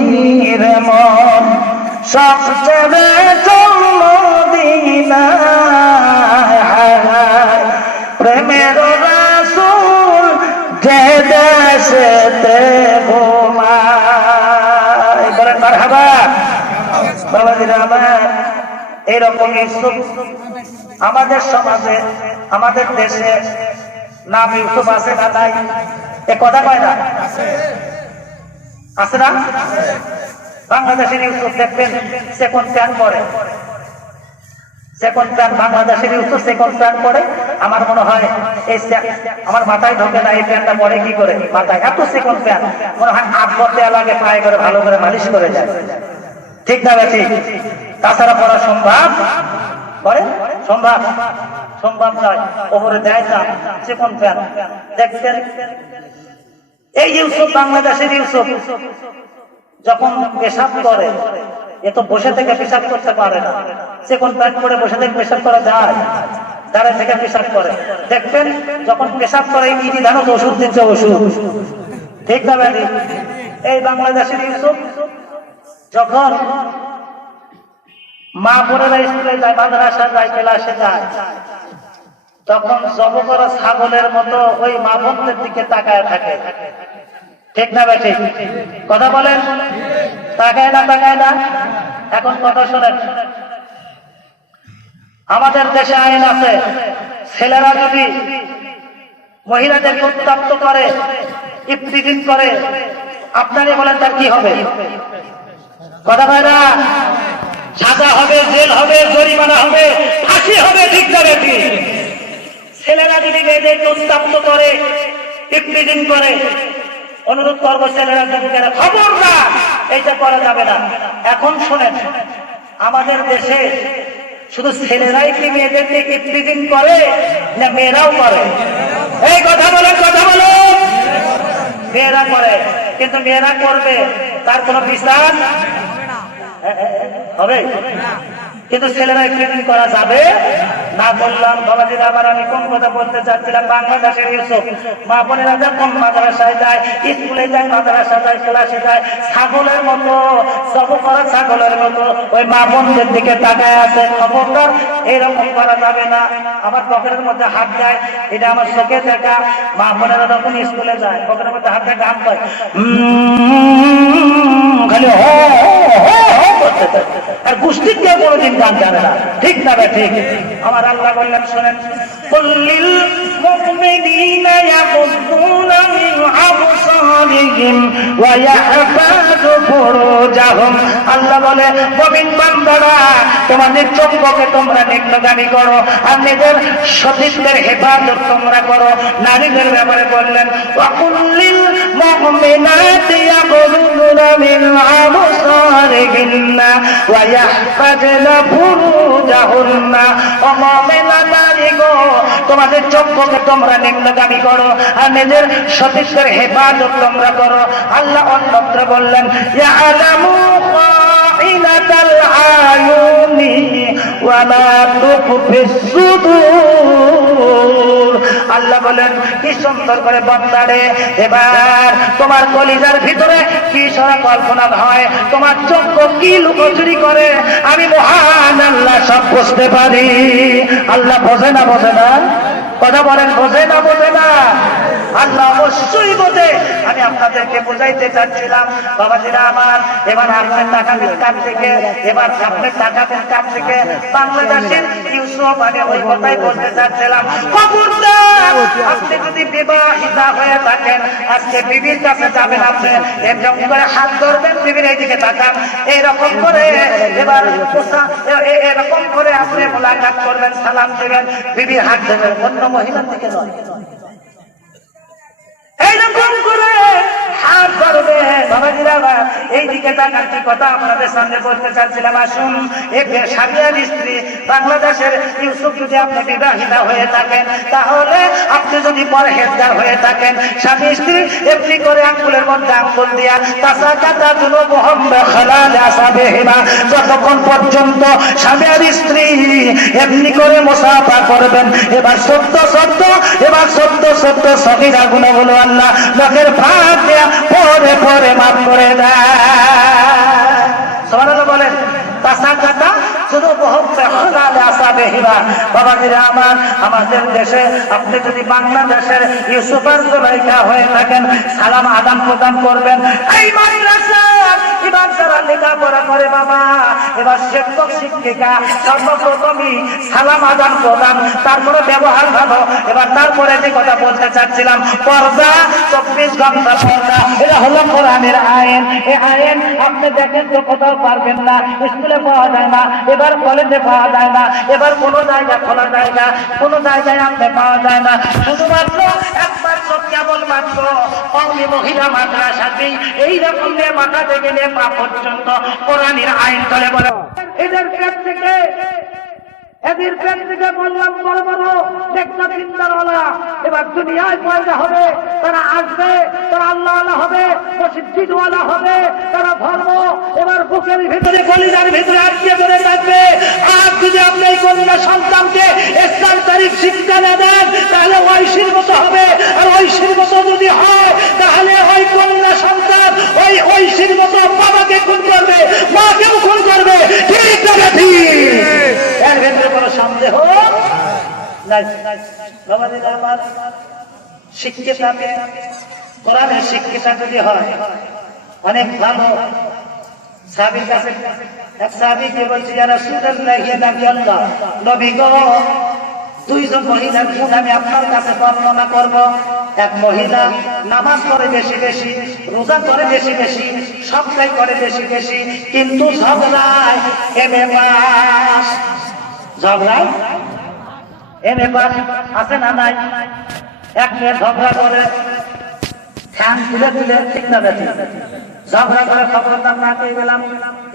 রে মন, সব ছেড়ে জন্ম দিনায়, হায় হায় প্রেমের রাসূল যে দেশেতে ঘুমায়। বলেন মারহাবা। বাবাজিরা আমার, এইরকম ইউসুফ আমাদের সমাজে, আমাদের দেশে নাম ইউসুফ আছে না নাই? এ কথা কয় না? আছে না? বাংলাদেশের ইউসুফ দেখবেন সেকেন্ড প্যান্ট পরে, সেকেন্ড প্যান্ট, বাংলাদেশের ইউসুফ সেকেন্ড প্যান্ট পরে। আমার মনে হয় এই আমার মাথায় ঢোকে না, এই প্যান্টটা পরে কি করে মাথায়, এত সেকেন্ড প্যান্ট মনে হয় হাত ভরতে লাগে, পায়ে করে ভালো করে মালিশ করে যায়। ঠিক না বেশি? তাছাড়া পড়া সম্ভব? করে সম্ভব? সম্ভব নয়। ওপরে দেয় না সেকেন্ড প্যান্ট। দেখবেন এই ইউসুফ, বাংলাদেশের ইউসুফ যখন পেশাব করে, এ তো বসে থেকে পেশাব করতে পারে না, সেকেন্ড প্যান্ট পরে বসে থেকে পেশাব করা যায়? দাঁড়ায় থেকে পেশাব করে। দেখবেন যখন পেশাব করে ইনি জানো তো ওষুধ দিচ্ছে, ওষুধ। ঠিক না ভাই? এই বাংলাদেশের ইউসুফ যখন মা বোনেরা স্কুলে যায়, মাদ্রাসা যায়, ক্লাসে যায়, তখন জব করা ছাগলের মতো ওই মা বোনদের দিকে তাকায় থাকে। ঠিক না ভাই? ঠিক কথা বলেন। তাকায় না? তাকায় না? এখন কথা শোনেন, আমাদের দেশে আইন আছে, ছেলেরা যদি মহিলাদের উত্তপ্ত করে, ইফতিজিং করে, আপনারই বলেন তার কি হবে? কথা বলে না? সাজা হবে, জেল হবে, জরিমানা হবে, ফাঁসি হবে। ঠিক না বেশি? ছেলেরা যদি মেয়েদেরকে উত্তপ্ত করে, টিপটিপিং করে, অনুরোধ করবো ছেলেরা যুবকেরা খবরদার এইটা করা যাবে না। এখন শোনেন, আমাদের দেশে শুধু ছেলেরাই কি মেয়েদেরকে টিপটিপিং করে না মেয়েরাও করে? এই কথা বলেন, কথা বলুন। মেয়েরা করে, কিন্তু মেয়েরা করবে তার কোনো বিচার হবে? কিন্তু ছেলেরা ট্রেনিং করা যাবে না। বললাম বাবাজির, আবার আমি কোন কথা বলতে চাচ্ছিলাম, বাংলাদেশের ইউসুফ মা বোনেরা যখন মাদ্রাসায় যায়, স্কুলে যায়, মাদ্রাসা যায়, ক্লাসে যায়, ছাগলের মতো, সব করা ছাগলের মতো ওই মা বোনদের দিকে তাকায় আছে। খবরদার এইরকম করা যাবে না। আমার পকেটের মধ্যে হাত দেয়, এটা আমার চোখে দেখা। মা বোনেরা যখন স্কুলে যায়, পকেটের মধ্যে হাত দেয়, গান পায়, খালি করতে থাকে, আর গোষ্ঠীর কেউ কোনোদিন গান জানে না। ঠিক না বে ঠিক? আমার আল্লাহ বললেন, শোনেন, কুল্লিল মুমিনিনা ইয়াগুদ্দুনা মিন আবসারিহিম ওয়া ইয়াহফাযু ফুরুজাহুম। আল্লাহ বলে, মুমিন বান্দারা, তোমাদের চক্ষুকে তোমরা নিম্নগামী করো আর নিজের সতীত্বের হেফাজত তোমরা করো। নারীদের ব্যাপারে বললেন, ওয়া কুল্লিল মুমিনাতি ইয়াগুদ্দুনা মিন আবসারিহিন্না ওয়া ইয়াহফাযনা ফুরুজাহুন্না। ও মুমিনা নারী গো, তোমাদের চক্ষুকে তোমরা নিম্নগামী করো আর নিজের সতীত্বের হেফাজত তোমরা করো। আল্লাহ অন্যত্র বললেন, ইয়ালামু খাইনাতাল আয়ুনি ওয়া মা তুখফিস সুদূর। আল্লাহ বলেন, কি সুন্দর করে বান্দারে, এবার তোমার কলিজার ভিতরে কি সারা কল্পনা হয়, তোমার চক্ষু কি লুকোচুরি করে, আমি মহান আল্লাহ সব বুঝতে পারি। আল্লাহ বোঝে না? বোঝে না? কথা বলেন, বোঝে না? বোঝে না? আল্লাহ অবশ্যই বোঝে। আমি আপনাদেরকে বোঝাইতে চাচ্ছিলাম, বাবাজিরা আমার, এবার আপনার টাকা কাছ থেকে, এবার আপনার টাকা কাছ থেকে বাংলাদেশের ইউসুফ, আমি ওই কথাই বলতে চাচ্ছিলাম, খবরদার আপনি যদি বিবাহিতা হয়ে থাকেন, আজকে বিবির কাছে যাবেন, আপনি এরকম করে হাত ধরবেন, বিবির এইদিকে তাকান, এইরকম করে, এবার এরকম করে আপনি মোলাকাত করবেন, সালাম দেবেন, বিবির হাত দেবেন, অন্য মহিলার দিকে নয়। এইরকম করে হাত ধরবে। বাবাজিরা, এই দিকে তাকান। কি কথা আপনাদের সামনে বলতে চাচ্ছিলাম, আসুন, স্বামী আর স্ত্রী, বাংলাদেশের ইউসুফ, যদি আপনি বিবাহিতা হয়ে থাকেন, তাহলে আপনি যদি পরহেজগার হয়ে থাকেন, স্বামী স্ত্রী এমনি করে আঙ্গুলের মধ্যে আঙ্গুল দিয়া তাসাকাতা যুনুবুহুম বিখিলালি আসাবিহিমা, যতক্ষণ পর্যন্ত স্বামী আর স্ত্রী এমনি করে মুসাফা করবেন, এবার সত্য সত্য, এবার সত্য সত্য সগীরা গুনাহগুলো আল্লাহ লোকের ভাগ দেয়া পরে পরে মাফ করে দেয়। সুবহানাল্লাহ বলেন। তাসাকাতা যুনুবুহুম বিখিলালি আসাবিহিমা। বাবাজিরা আমার, আমাদের দেশে আপনি যদি বাংলাদেশের ইউসুফার জুলাইখা হয়ে থাকেন, সালাম আদান প্রদান করবেন। এই মাদ্রাসা এবার যারা লেখাপড়া করে বাবা, এবার শিক্ষক শিক্ষিকা সর্বপ্রথমই সালাম আদান প্রদান, তারপরে ব্যবহার ভালো। এবার তারপরে যে কথা বলতে চাচ্ছিলাম, পর্দা, 24 ঘন্টা পর্দা, এটা হলো কোরআনের আইন। এই আইন আপনি দেখেন তো কোথাও পারবেন না, স্কুলে পাওয়া যায় না, এবার কলেজে পাওয়া যায় না, এবার কোনো জায়গা খোলা যায় না, কোনো জায়গায় আপনি পাওয়া যায় না, শুধুমাত্র একমাত্র কেবলমাত্র কওমি মহিলা মাদ্রাসাতেই এইরকম নিয়ে মাথা থেকে নিয়ে পা পর্যন্ত কোরআনের আইন চলে। বলে এদের পেট থেকে, এদের পেট থেকে বললাম বড় বড় দেখতে চিন্তাওয়ালা এবার দুনিয়ায় পয়দা হবে, তারা আসবে, তারা আল্লাহওয়ালা হবে, মসজিদওয়ালা হবে, তারা ধর্ম এবার বুকের ভিতরে, কলিজার ভিতরে আটকে ধরে থাকবে। আর যদি আপনি এই কন্যা সন্তানকে ইসলাম তারিখ শিক্ষা না দেন, তাহলে ঐশীর মতো হবে। আর ঐশীর মতো যদি হয়, তাহলে ওই কন্যা সন্তান ওই ঐশীর মতো বাবাকে খুন করবে, মাকেও খুন করবে। ঠিক না ঠিক? এর ভেতরে কোনো সন্দেহ নাই। বাবাজিরা আমার, শিক্ষিতা, কোরআনের শিক্ষিতা যদি হয় অনেক ভালো। সাহাবীর কাছে এক সাহাবীকে বলছে, ইয়া রাসূলুল্লাহ, ইয়া নবী আল্লাহ, নবী গো, দুইজন মহিলার গুণ আমি আপনার কাছে বর্ণনা করব। এক মহিলা নামাজ করে বেশি বেশি, রোজা করে বেশি বেশি, সবটাই করে বেশি বেশি, কিন্তু ঝগড়ায় এমএ পাস, ঝগড়ায় এমএ পাস আছে না নাই? এক মেয়ে ঝগড়া করে ঠ্যাং তুলে তুলে, ঠিক না বেঠিক? ঝগড়া করে খবরদার না পেয়ে গেলাম।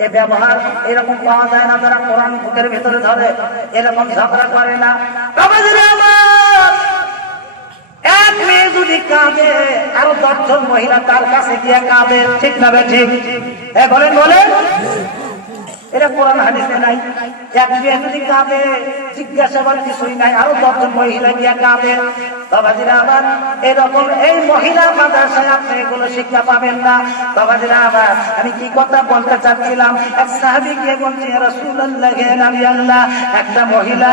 এ ব্যবহার এরকম পাওয়া যায় না যারা কোরআন বুকের ভিতরে ধরে, এরকম ঝগড়া করে না। এক মেয়ে যদি কাঁদে, আরো 10 জন মহিলা তার কাছে গিয়ে কাঁদে, ঠিক না বেঠিক? বলেন বলেন, এরা কোরআন হাদিসে নাই। এক মেয়ে যদি কাঁদে, জিজ্ঞাসাবাদ কিছুই নাই, আরো 10 জন মহিলা গিয়ে কাঁদে। বাবাজিরা আমার, এরকম এই মহিলা মাদ্রাসায় আপনি এগুলো শিক্ষা পাবেন না। বাবাজিরা আমার, আমি কি কথা বলতে চাচ্ছিলাম, এক সাহাবী গিয়ে বলছে, ইয়া রাসূলুল্লাহ, হে নবী আল্লাহ, একটা মহিলা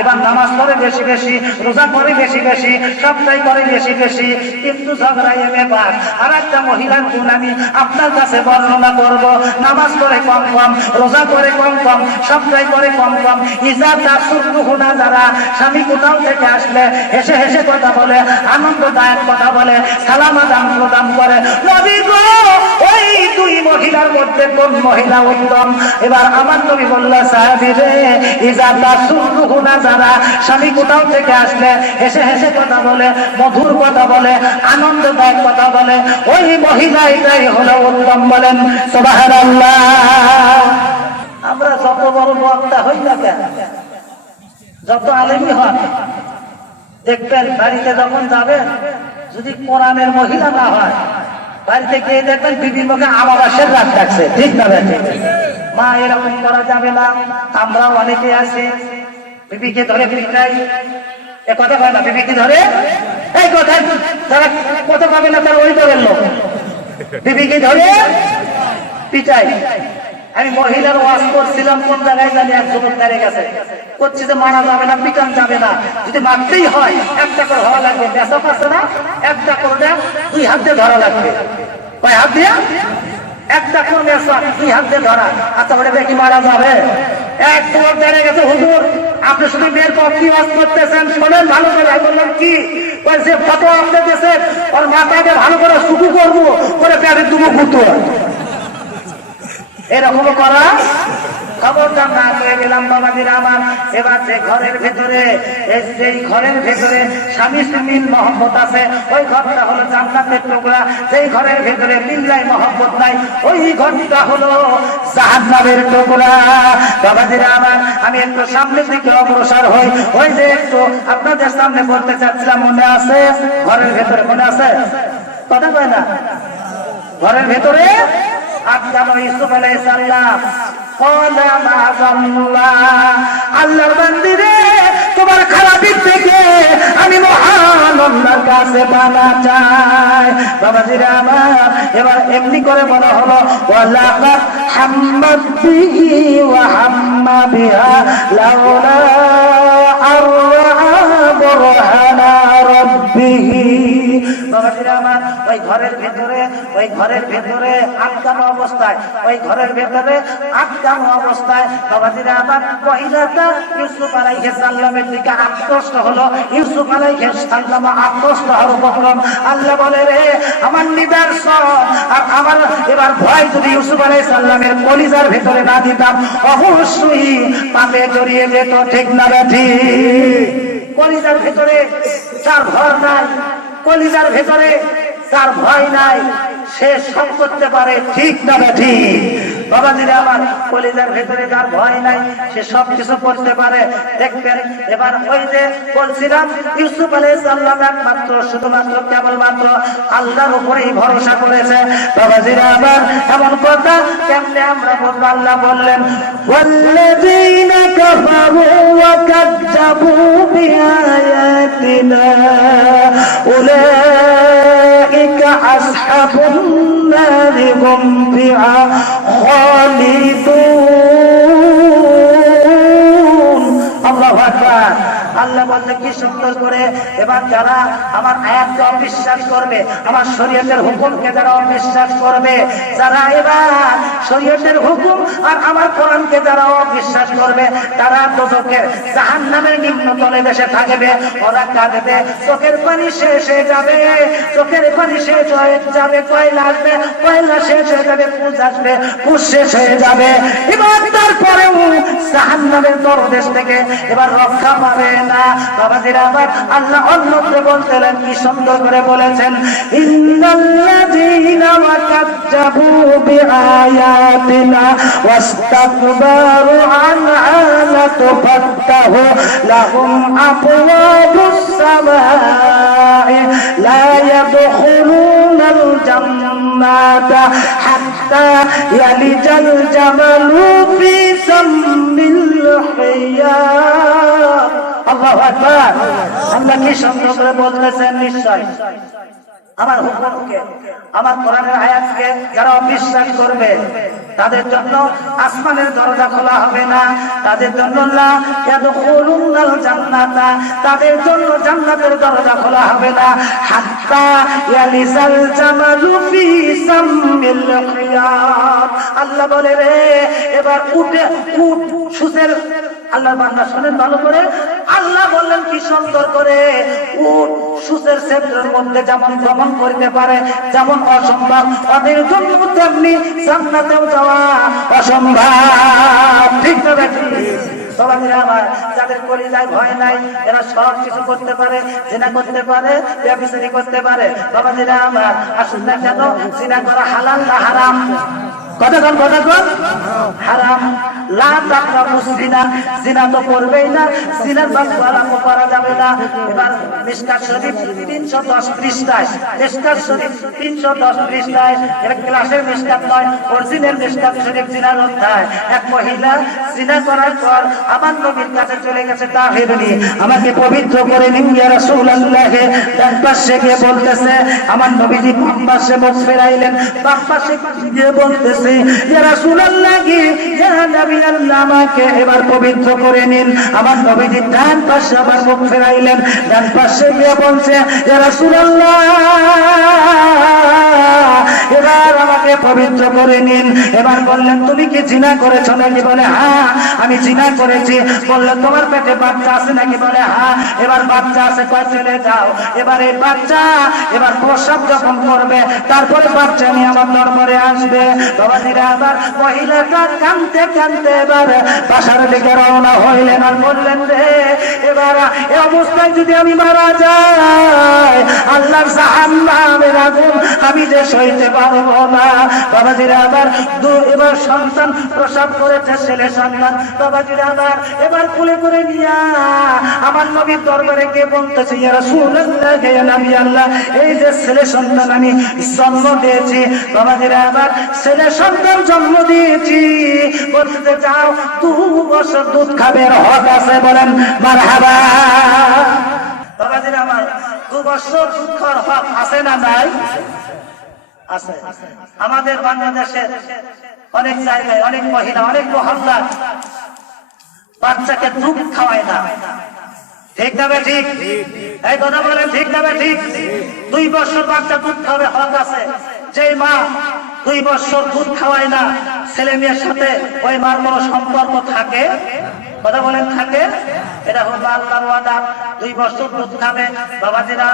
এবার নামাজ পড়ে বেশি বেশি, রোজা করে বেশি বেশি, সবটাই করে বেশি বেশি, কিন্তু ঝগড়া এমএ পাস। আর একটা মহিলার গুণ আমি আপনার কাছে বর্ণনা করব, নামাজ পড়ে কম কম, রোজা করে কম কম, সবটাই করে কম কম। ইজা তাসুরুহুনা, যারা স্বামী কোথাও থেকে আসলে হেসে হেসে কথা বলে, আনন্দদায়ক কথা বলে, সালাম আদান প্রদান করে। নবী গো, ওই দুই মহিলার মধ্যে কোন মহিলা উত্তম? এবার আমার নবী বললেন, সাহাবী রে, ইজা তাসুরুহুনা, যারা স্বামী কোথাও থেকে আসলে হেসে হেসে কথা বলে, মধুর কথা বলে, আনন্দদায়ক কথা বলে, ওই মহিলা এটাই হলো উত্তম। বলেন সুবহানাল্লাহ। আমরা যত বড় বক্তা হই না কেন, যত আলেমই হন, দেখবেন বাড়িতে যখন যাবেন, যদি কোরআনের মহিলা না হয়, বাড়িতে গিয়ে দেখবেন বিবির মুখে আমাবাসের রাত থাকছে, ঠিক না বেঠিক? মা, এরকম করা যাবে না। আমরা অনেকে আছি বিবিকে ধরে পিটাই, এ কথা কয় না, বিবিকে ধরে এই কথা, যারা কথা পাবে না তারা ওই দলের লোক, বিবিকে ধরে পিটাই। আমি মহিলার ওয়াজ করছিলাম, কোন জায়গায় জানি এক যুবক দাঁড়িয়ে গেছে, করছি যে মারা যাবে না, পিটান যাবে না, যদি মারতেই হয় একটা করে হওয়া লাগবে, বেসক আছে না, একটা করে 2 হাত দিয়ে ধরা লাগবে। কয় হাত দিয়ে? একটা করে বেসক 2 হাত দিয়ে ধরা। আচ্ছা, ওটা দেখি মারা যাবে? এক যুবক দাঁড়িয়ে গেছে, হুজুর আপনি শুধু মেয়ের পক্ষে ওয়াজ করতেছেন, শোনেন ভালো করে। আমি বললাম কি? যে ফতোয়া আপনি দিয়েছেন, ওর মাথাকে ভালো করে শুকু করবো, করে পেটে দুমো ঘুরতে। এরকম করা খবরদার না করে গেলাম। বাবাজিরা আমার, এবার যে ঘরের ভেতরে, যেই ঘরের ভেতরে স্বামী স্ত্রীর মহব্বত আছে, ওই ঘরটা হলো জান্নাতের টুকরা। যেই ঘরের ভেতরে মিল্লাই মহব্বত নাই, ওই ঘরটা হলো জাহান্নামের টুকরা। বাবাজিরা আমার, আমি একটু সামনের দিকে অগ্রসর হই। ওই যে একটু আপনাদের সামনে বলতে চাচ্ছিলাম, মনে আছে? ঘরের ভেতরে মনে আছে? কথা কয় না? ঘরের ভেতরে ইউসুফ আলাইহিস সালাম আল্লাহর বান্দি রে, তোমার খারাপের থেকে আমি মহান আল্লাহর কাছে পানা চাই। বাবাজিরা আমার, এবার এমনি করে বলা হলো, ওয়ালাকাদ হাম্মাত বিহি ওয়া হাম্মা বিহা লাউলা আরআ বুরহানা রাব্বিহি। বাবাজিরা আমার, ওই ঘরের ভেতরে আটকানো অবস্থায়, ওই ঘরের ভেতরে আটকানো অবস্থায় বাবাজিরা আমার, মহিলাটা ইউসুফ আলাইহিস সালামের দিকে আকৃষ্ট হলো। ইউসুফ আলাইহিস সালাম আকৃষ্ট হওয়ার উপক্রম। আল্লাহ বলে, রে আমার নিদর্শন আর আমার এবার ভয় যদি ইউসুফ আলাইহিস সালামের কলিজার ভেতরে না দিতাম, অবশ্যই পাপে জড়িয়ে যেত, ঠিক না বেঠিক? কলিজার ভেতরে যার ভয় নাই, কলিজার ভেতরে যার ভয় নাই, সে সব করতে পারে, ঠিক না বেঠিক? বাবাজিরা আমার, কলিজার ভেতরে যার ভয় নাই, সে সব কিছু করতে পারে। দেখবেন এবার ওই যে বলছিলাম, ইউসুফ আলাইহিস সালাম একমাত্র শুধুমাত্র কেবলমাত্র আল্লাহর উপরেই ভরসা করেছে। বাবাজিরা আমার, এমন কথা কেমনে আমরা বলবো? আল্লাহ বললেন, ওয়াল্লাযীনা কাফারু ওয়া কাযযাবু বিআয়াতিনা উলাইকা আসহাবুন নারি হুম ফিহা খালিদুন। আল্লাহু আকবার। আল্লাহ বলছে কি সুন্দর করে, এবার যারা আমার আয়াতকে অবিশ্বাস করবে, আমার শরীয়তের হুকুমকে যারা অবিশ্বাস করবে, যারা এবার শরীয়তের হুকুম আর আমার কোরআনকে যারা অবিশ্বাস করবে, তারা দোজখের জাহান্নামের নিম্নতলে দেশে থাকবে। ওরা কাঁদবে, চোখের পানি শেষ হয়ে যাবে, চোখের পানি শেষ হয়ে যাবে, কয়লা আসবে, কয়লা শেষ হয়ে যাবে, পুষ আসবে, পুষ শেষ হয়ে যাবে। এবার তারপরেও জাহান্নাম জাহান্নামের তলদেশ থেকে এবার রক্ষা পাবে না। বাবাজিরা আবার আল্লাহ অন্যত্রে বলতেলেন, কি সুন্দর করে বলেছেন, ইন্নাল্লাযীনা ওয়াকাজ্জাবু বিআয়াতিনা ওয়াস্তাকবারু আনহা লাতুফাত্তাহু লাহুম আবওয়াবুস সামাই লা ইয়াদখুলুনাল জান্নাতা হাত্তা ইয়ালিজাল জামালু ফি সাম্মিল হিয়াত। আল্লাহু আকবার। আল্লাহ কি সুন্দর করে বলতেছেন, নিশ্চয় আমার হুকুমকে, আমার কোরআনের আয়াতকে যারা অবিশ্বাস করবে তাদের জন্য আসমানের দরজা খোলা হবে না, তাদের জন্য লা ইয়াদখুলুনাল জান্নাতা, তাদের জন্য জান্নাতের দরজা খোলা হবে না, হাত্তা ইয়ালিজাল জামালু ফি সাম্মিল খিয়াত। আল্লাহ বলে রে, এবার উট সুসের, আল্লাহর বান্দা শুনেন ভালো করে, আল্লাহ বললেন কি সুন্দর করে, উট সুসের ক্ষেত্রের মধ্যে যেমন ভ্রমণ করতে পারে, যেমন অসম্ভব তাদের জন্য তেমনি জান্নাতেও যাওয়া অসম্ভব। ঠিক না বেশি? যাদের কলিজায় ভয় নাই এরা সব কিছু করতে পারে, জিনা করতে পারে, ব্যভিচারী করতে পারে। বাবাজিরা আমার, আসুন না কেন জিনা করা হালাল না হারাম? কতক্ষণ হারাম। লা তাকরাবুস জিনা, জিনা তো করবেই না, জিনার বাস্তব আরম্ভ করা যাবে না। এবার মিশকাত শরীফ 310 পৃষ্ঠায়, মিশকাত শরীফ 310 পৃষ্ঠায়, এর ক্লাসের মিশকাত নয়, অরিজিনাল মিশকাত শরীফ জিনার অধ্যায়। এক মহিলা জিনা করার পর আমার নবীর কাছে চলে গেছে, তাহির নিয়ে আমাকে পবিত্র করে নিন ইয়া রাসূলুল্লাহ। ডান পাশে গিয়ে বলতেছে, আমার নবীজি বাম পাশে মুখ ফেরাইলেন, বাম পাশে গিয়ে বলতেছে, ইয়া রাসূলুল্লাহ ইয়া নবী আল্লাহ, আমাকে এবার পবিত্র করে নিন। আমার নবীজি ডান পাশে আবার মুখ ফেরাইলেন, ডান পাশে গিয়ে বলছে, ইয়া রাসূলুল্লাহ এবার আমাকে পবিত্র করে নিন। এবার বললেন, তুমি কি জিনা করেছো নাকি? বলে হ্যাঁ আমি জিনা করেছি। বললেন, তোমার পেটে বাচ্চা আছে নাকি? বলে হ্যাঁ। এবার বাচ্চা আছে, কয় চলে যাও। এবার এই বাচ্চা এবার প্রসব যখন করবে তারপরে বাচ্চা নিয়ে আমার দরবারে আসবে। বাবাজিরা আবার মহিলাটা কাঁদতে কাঁদতে এবার বাসার দিকে রওনা হইলেন, আর বললেন রে, এবার এই অবস্থায় যদি আমি মারা যাই, আল্লাহর জাহান্নামের আগুন আমি যে সইতে পারবো না। বাবাজিরা আবার এবার সন্তান প্রসব করেছে, ছেলে সন্তান। বাবাজিরা আবার এবার কোলে করে নিয়া আমার নবীর দরবারে গিয়ে বলতেছে, ইয়া রাসূলুল্লাহ ইয়া নবী আল্লাহ, এই যে ছেলে সন্তান আমি জন্ম দিয়েছি। বাবাজিরা আবার ছেলে সন্তান জন্ম দিয়েছি, বলতে যাও 2 বছর দুধ খাবে, হক আছে? বলেন মারহাবা। বাবাজিরা আমার 2 বছর দুধ খাওয়ার হক আছে না নাই? আছে। আমাদের বাংলাদেশের অনেক জায়গায় অনেক মহিলা, অনেক মহল্লা বাচ্চাকে দুধ খাওয়ায় না। ঠিক না ঠিক? এই কথা বলেন, ঠিক না ঠিক? 2 বছর বাচ্চা দুধ খাবে, হক আছে। যে মা 2 বছর দুধ খাওয়ায় না, ছেলে মেয়ের সাথে ওই মার কোনো সম্পর্ক থাকে? কথা বলেন থাকে? এটা হলো আল্লাহর ওয়াদা, 2 বছর দুধ খাবে। বাবাজিরা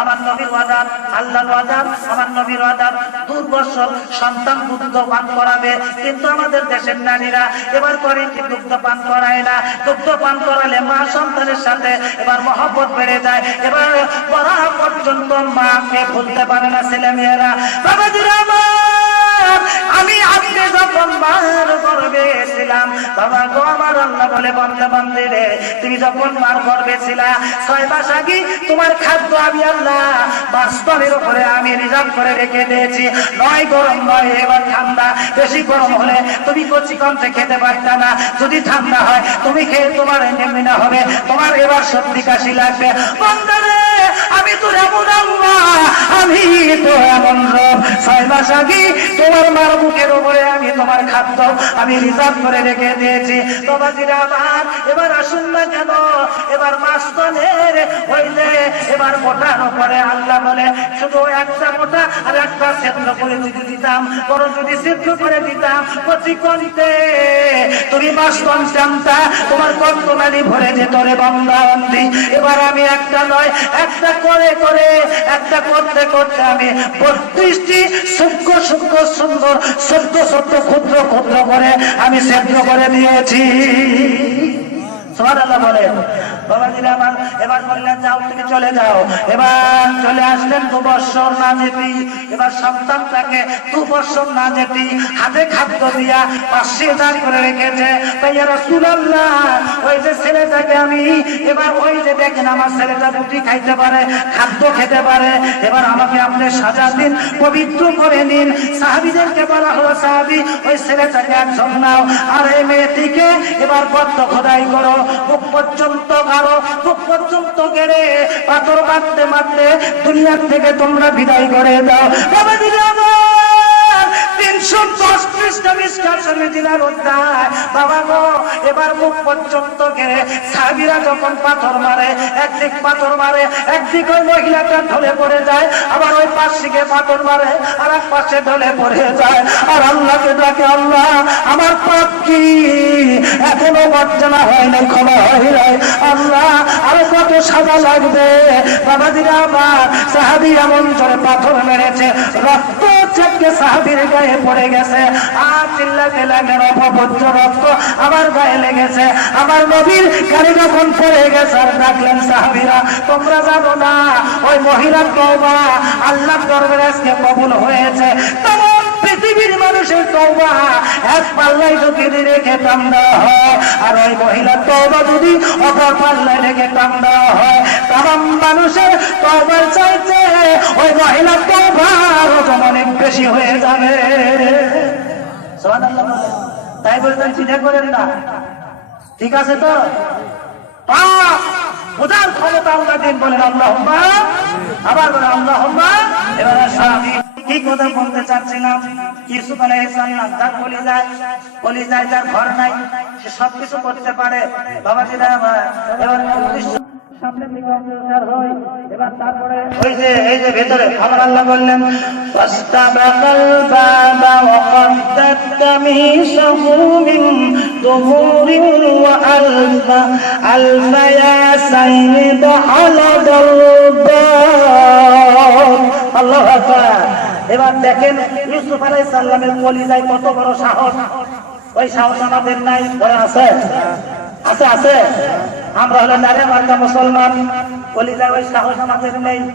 আমার নবীর ওয়াদা, আল্লাহর ওয়াদা, আমার নবীর ওয়াদা, 2 বছর সন্তান দুগ্ধ পান করাবে। কিন্তু আমাদের দেশের নারীরা এবার করে কি দুগ্ধ পান করায় না। দুগ্ধ পান করালে মা সন্তানের সাথে এবার মহব্বত বেড়ে যায়, এবার পড়া পর্যন্ত মাকে ভুলতে পারে না ছেলে মেয়েরা। বাবাজিরা আমি আপনি যখন মার গর্ভে ছিলাম, বাবা গো আমার আল্লাহ বলে, বান্দা বান্দি রে, তুমি যখন মার গর্ভে ছিলা 6 মাস আগে তোমার খাদ্য আমি আল্লাহ বাস্তবের উপরে আমি রিজার্ভ করে রেখে দিয়েছি। নয় গরম নয় এবার ঠান্ডা, বেশি গরম হলে তুমি কচি কণ্ঠে খেতে পারত না, যদি ঠান্ডা হয় তুমি খেয়ে তোমার এমনি হবে, তোমার এবার সর্দি কাশি লাগবে। বান্দা রে, আমি তো এমন আল্লাহ, আমি তো এমন রব, 6 মাস আগে তোমার মার বুকের উপরে আমি তোমার খাদ্য আমি রিজার্ভ করে রেখে দিয়েছি। বাবাজিরা আমার এবার আসুন না কেন, এবার মাস্তনের হইলে এবার মোটার উপরে আল্লাহ বলে, শুধু একটা মোটা আর একটা সেদ্ধ করে যদি দিতাম, বড় যদি সেদ্ধ করে দিতাম, কচি করিতে তুমি মাস্তন জানতা, তোমার কন্তনালি ভরে যেত রে বান্দা বান্দি। এবার আমি একটা নয়, একটা করে করে, একটা করতে করতে আমি 32টি সূক্ষ্ম সূক্ষ্ম সুন্দর ছোট্ট ছোট্ট ক্ষুদ্র ক্ষুদ্র করে আমি সেদ্ধ করে দিয়েছি। সুবহানাল্লাহ বলেন। বাবাজিরা আমার এবার বললেন যাও তুমি চলে যাও। এবার চলে আসলেন 2 বছর না যেতে, এবার সন্তানটাকে 2 বছর না যেতে হাতে খাদ্য দিয়া পাশে দাঁড় করে রেখেছে। তাই ইয়া রাসূলুল্লাহ ওই যে ছেলেটাকে আমি এবার ওই যে দেখেন আমার ছেলেটা রুটি খাইতে পারে, খাদ্য খেতে পারে, এবার আমাকে আপনি সাজা দিন, পবিত্র করে নিন। সাহাবীদেরকে বলা হলো সাহাবী ওই ছেলেটাকে একজন নাও, আর এই মেয়েটিকে এবার বদ্ধ খোদাই করো, বুক পর্যন্ত গাড়ো, বুক পর্যন্ত গেড়ে পাথর মারতে মারতে দুনিয়ার থেকে তোমরা বিদায় করে দাও। বাবা দিলে আমার 310 পৃষ্ঠা মিশকাতুল মদিনার অধ্যায়। বাবা গো এবার মুখ পর্যন্ত গেড়ে সাহাবীরা যখন পাথর মারে, একদিক পাথর মারে, একদিক ওই মহিলাটা ঢলে পড়ে যায়, আবার ওই পাশ থেকে পাথর মারে আর এক পাশে ঢলে পড়ে যায়, আর আল্লাহকে ডাকে আল্লাহ আমার পাপ কি এখনো মার্জনা হয় নাই, ক্ষমা হয় নাই, আল্লাহ আরো কত সাজা লাগবে। বাবা দিরা আমার সাহাবী এমন জোরে পাথর মেরেছে রক্ত চেপকে সাহাবীর গায়ে পড়ে গেছে, আর চিল্লাতে লাগলেন অপবিত্র রক্ত আমার গায়ে লেগেছে। আমার নবীর গায়ে যখন পড়ে গেছে আর ডাকলেন সাহাবীরা তোমরা জানো না ওই মহিলার তওবা আল্লাহর দরবারে আজকে কবুল হয়েছে। তমাম পৃথিবীর মানুষের তওবা এক পাল্লায় যদি রেখে টান দেওয়া হয়, আর ওই মহিলার তওবা যদি অপর পাল্লায় রেখে টান দেওয়া হয়, তমাম মানুষের তওবার চাইতে ওই মহিলার তওবার ওজন অনেক বেশি হয়ে যাবে। সুবহানাল্লাহ। তাই বলতেন চিন্তা করেন না, ঠিক আছে তো? পাপ বোঝার ক্ষমতা আল্লাহ দিন, বলেন আল্লাহুম্মা, আবার বলেন আল্লাহুম্মা। এবার সাথী কি কথা বলতে চাচ্ছিলাম, ইউসুফ আলাইহিস সালাম তার কলিজায় যার ঘর নাই সে সবকিছু করতে পারে। বাবাজিরা এবার সামনে দিকে অগ্রসর হয়, এবার তারপরে ওই যে এই যে ভেতরে আমার আল্লাহ বললেন ফাস্তাবাকাল বাবা ওয়া কদ্দাত কামিসাহু মিন দুহুরিন ওয়া আলফা ইয়াসাইনি দহালাদাল বাব। আল্লাহু আকবার। এবার দেখেন ইউসুফ আলাইহিস সালামের কলিজায় কত বড় সাহস, ওই সাহস আমাদের নাই, বলে আছে আছে আছে। আমরা হলো নারে মার্কা মুসলমান, কলিজায় ওই সাহস আমাদের নেই।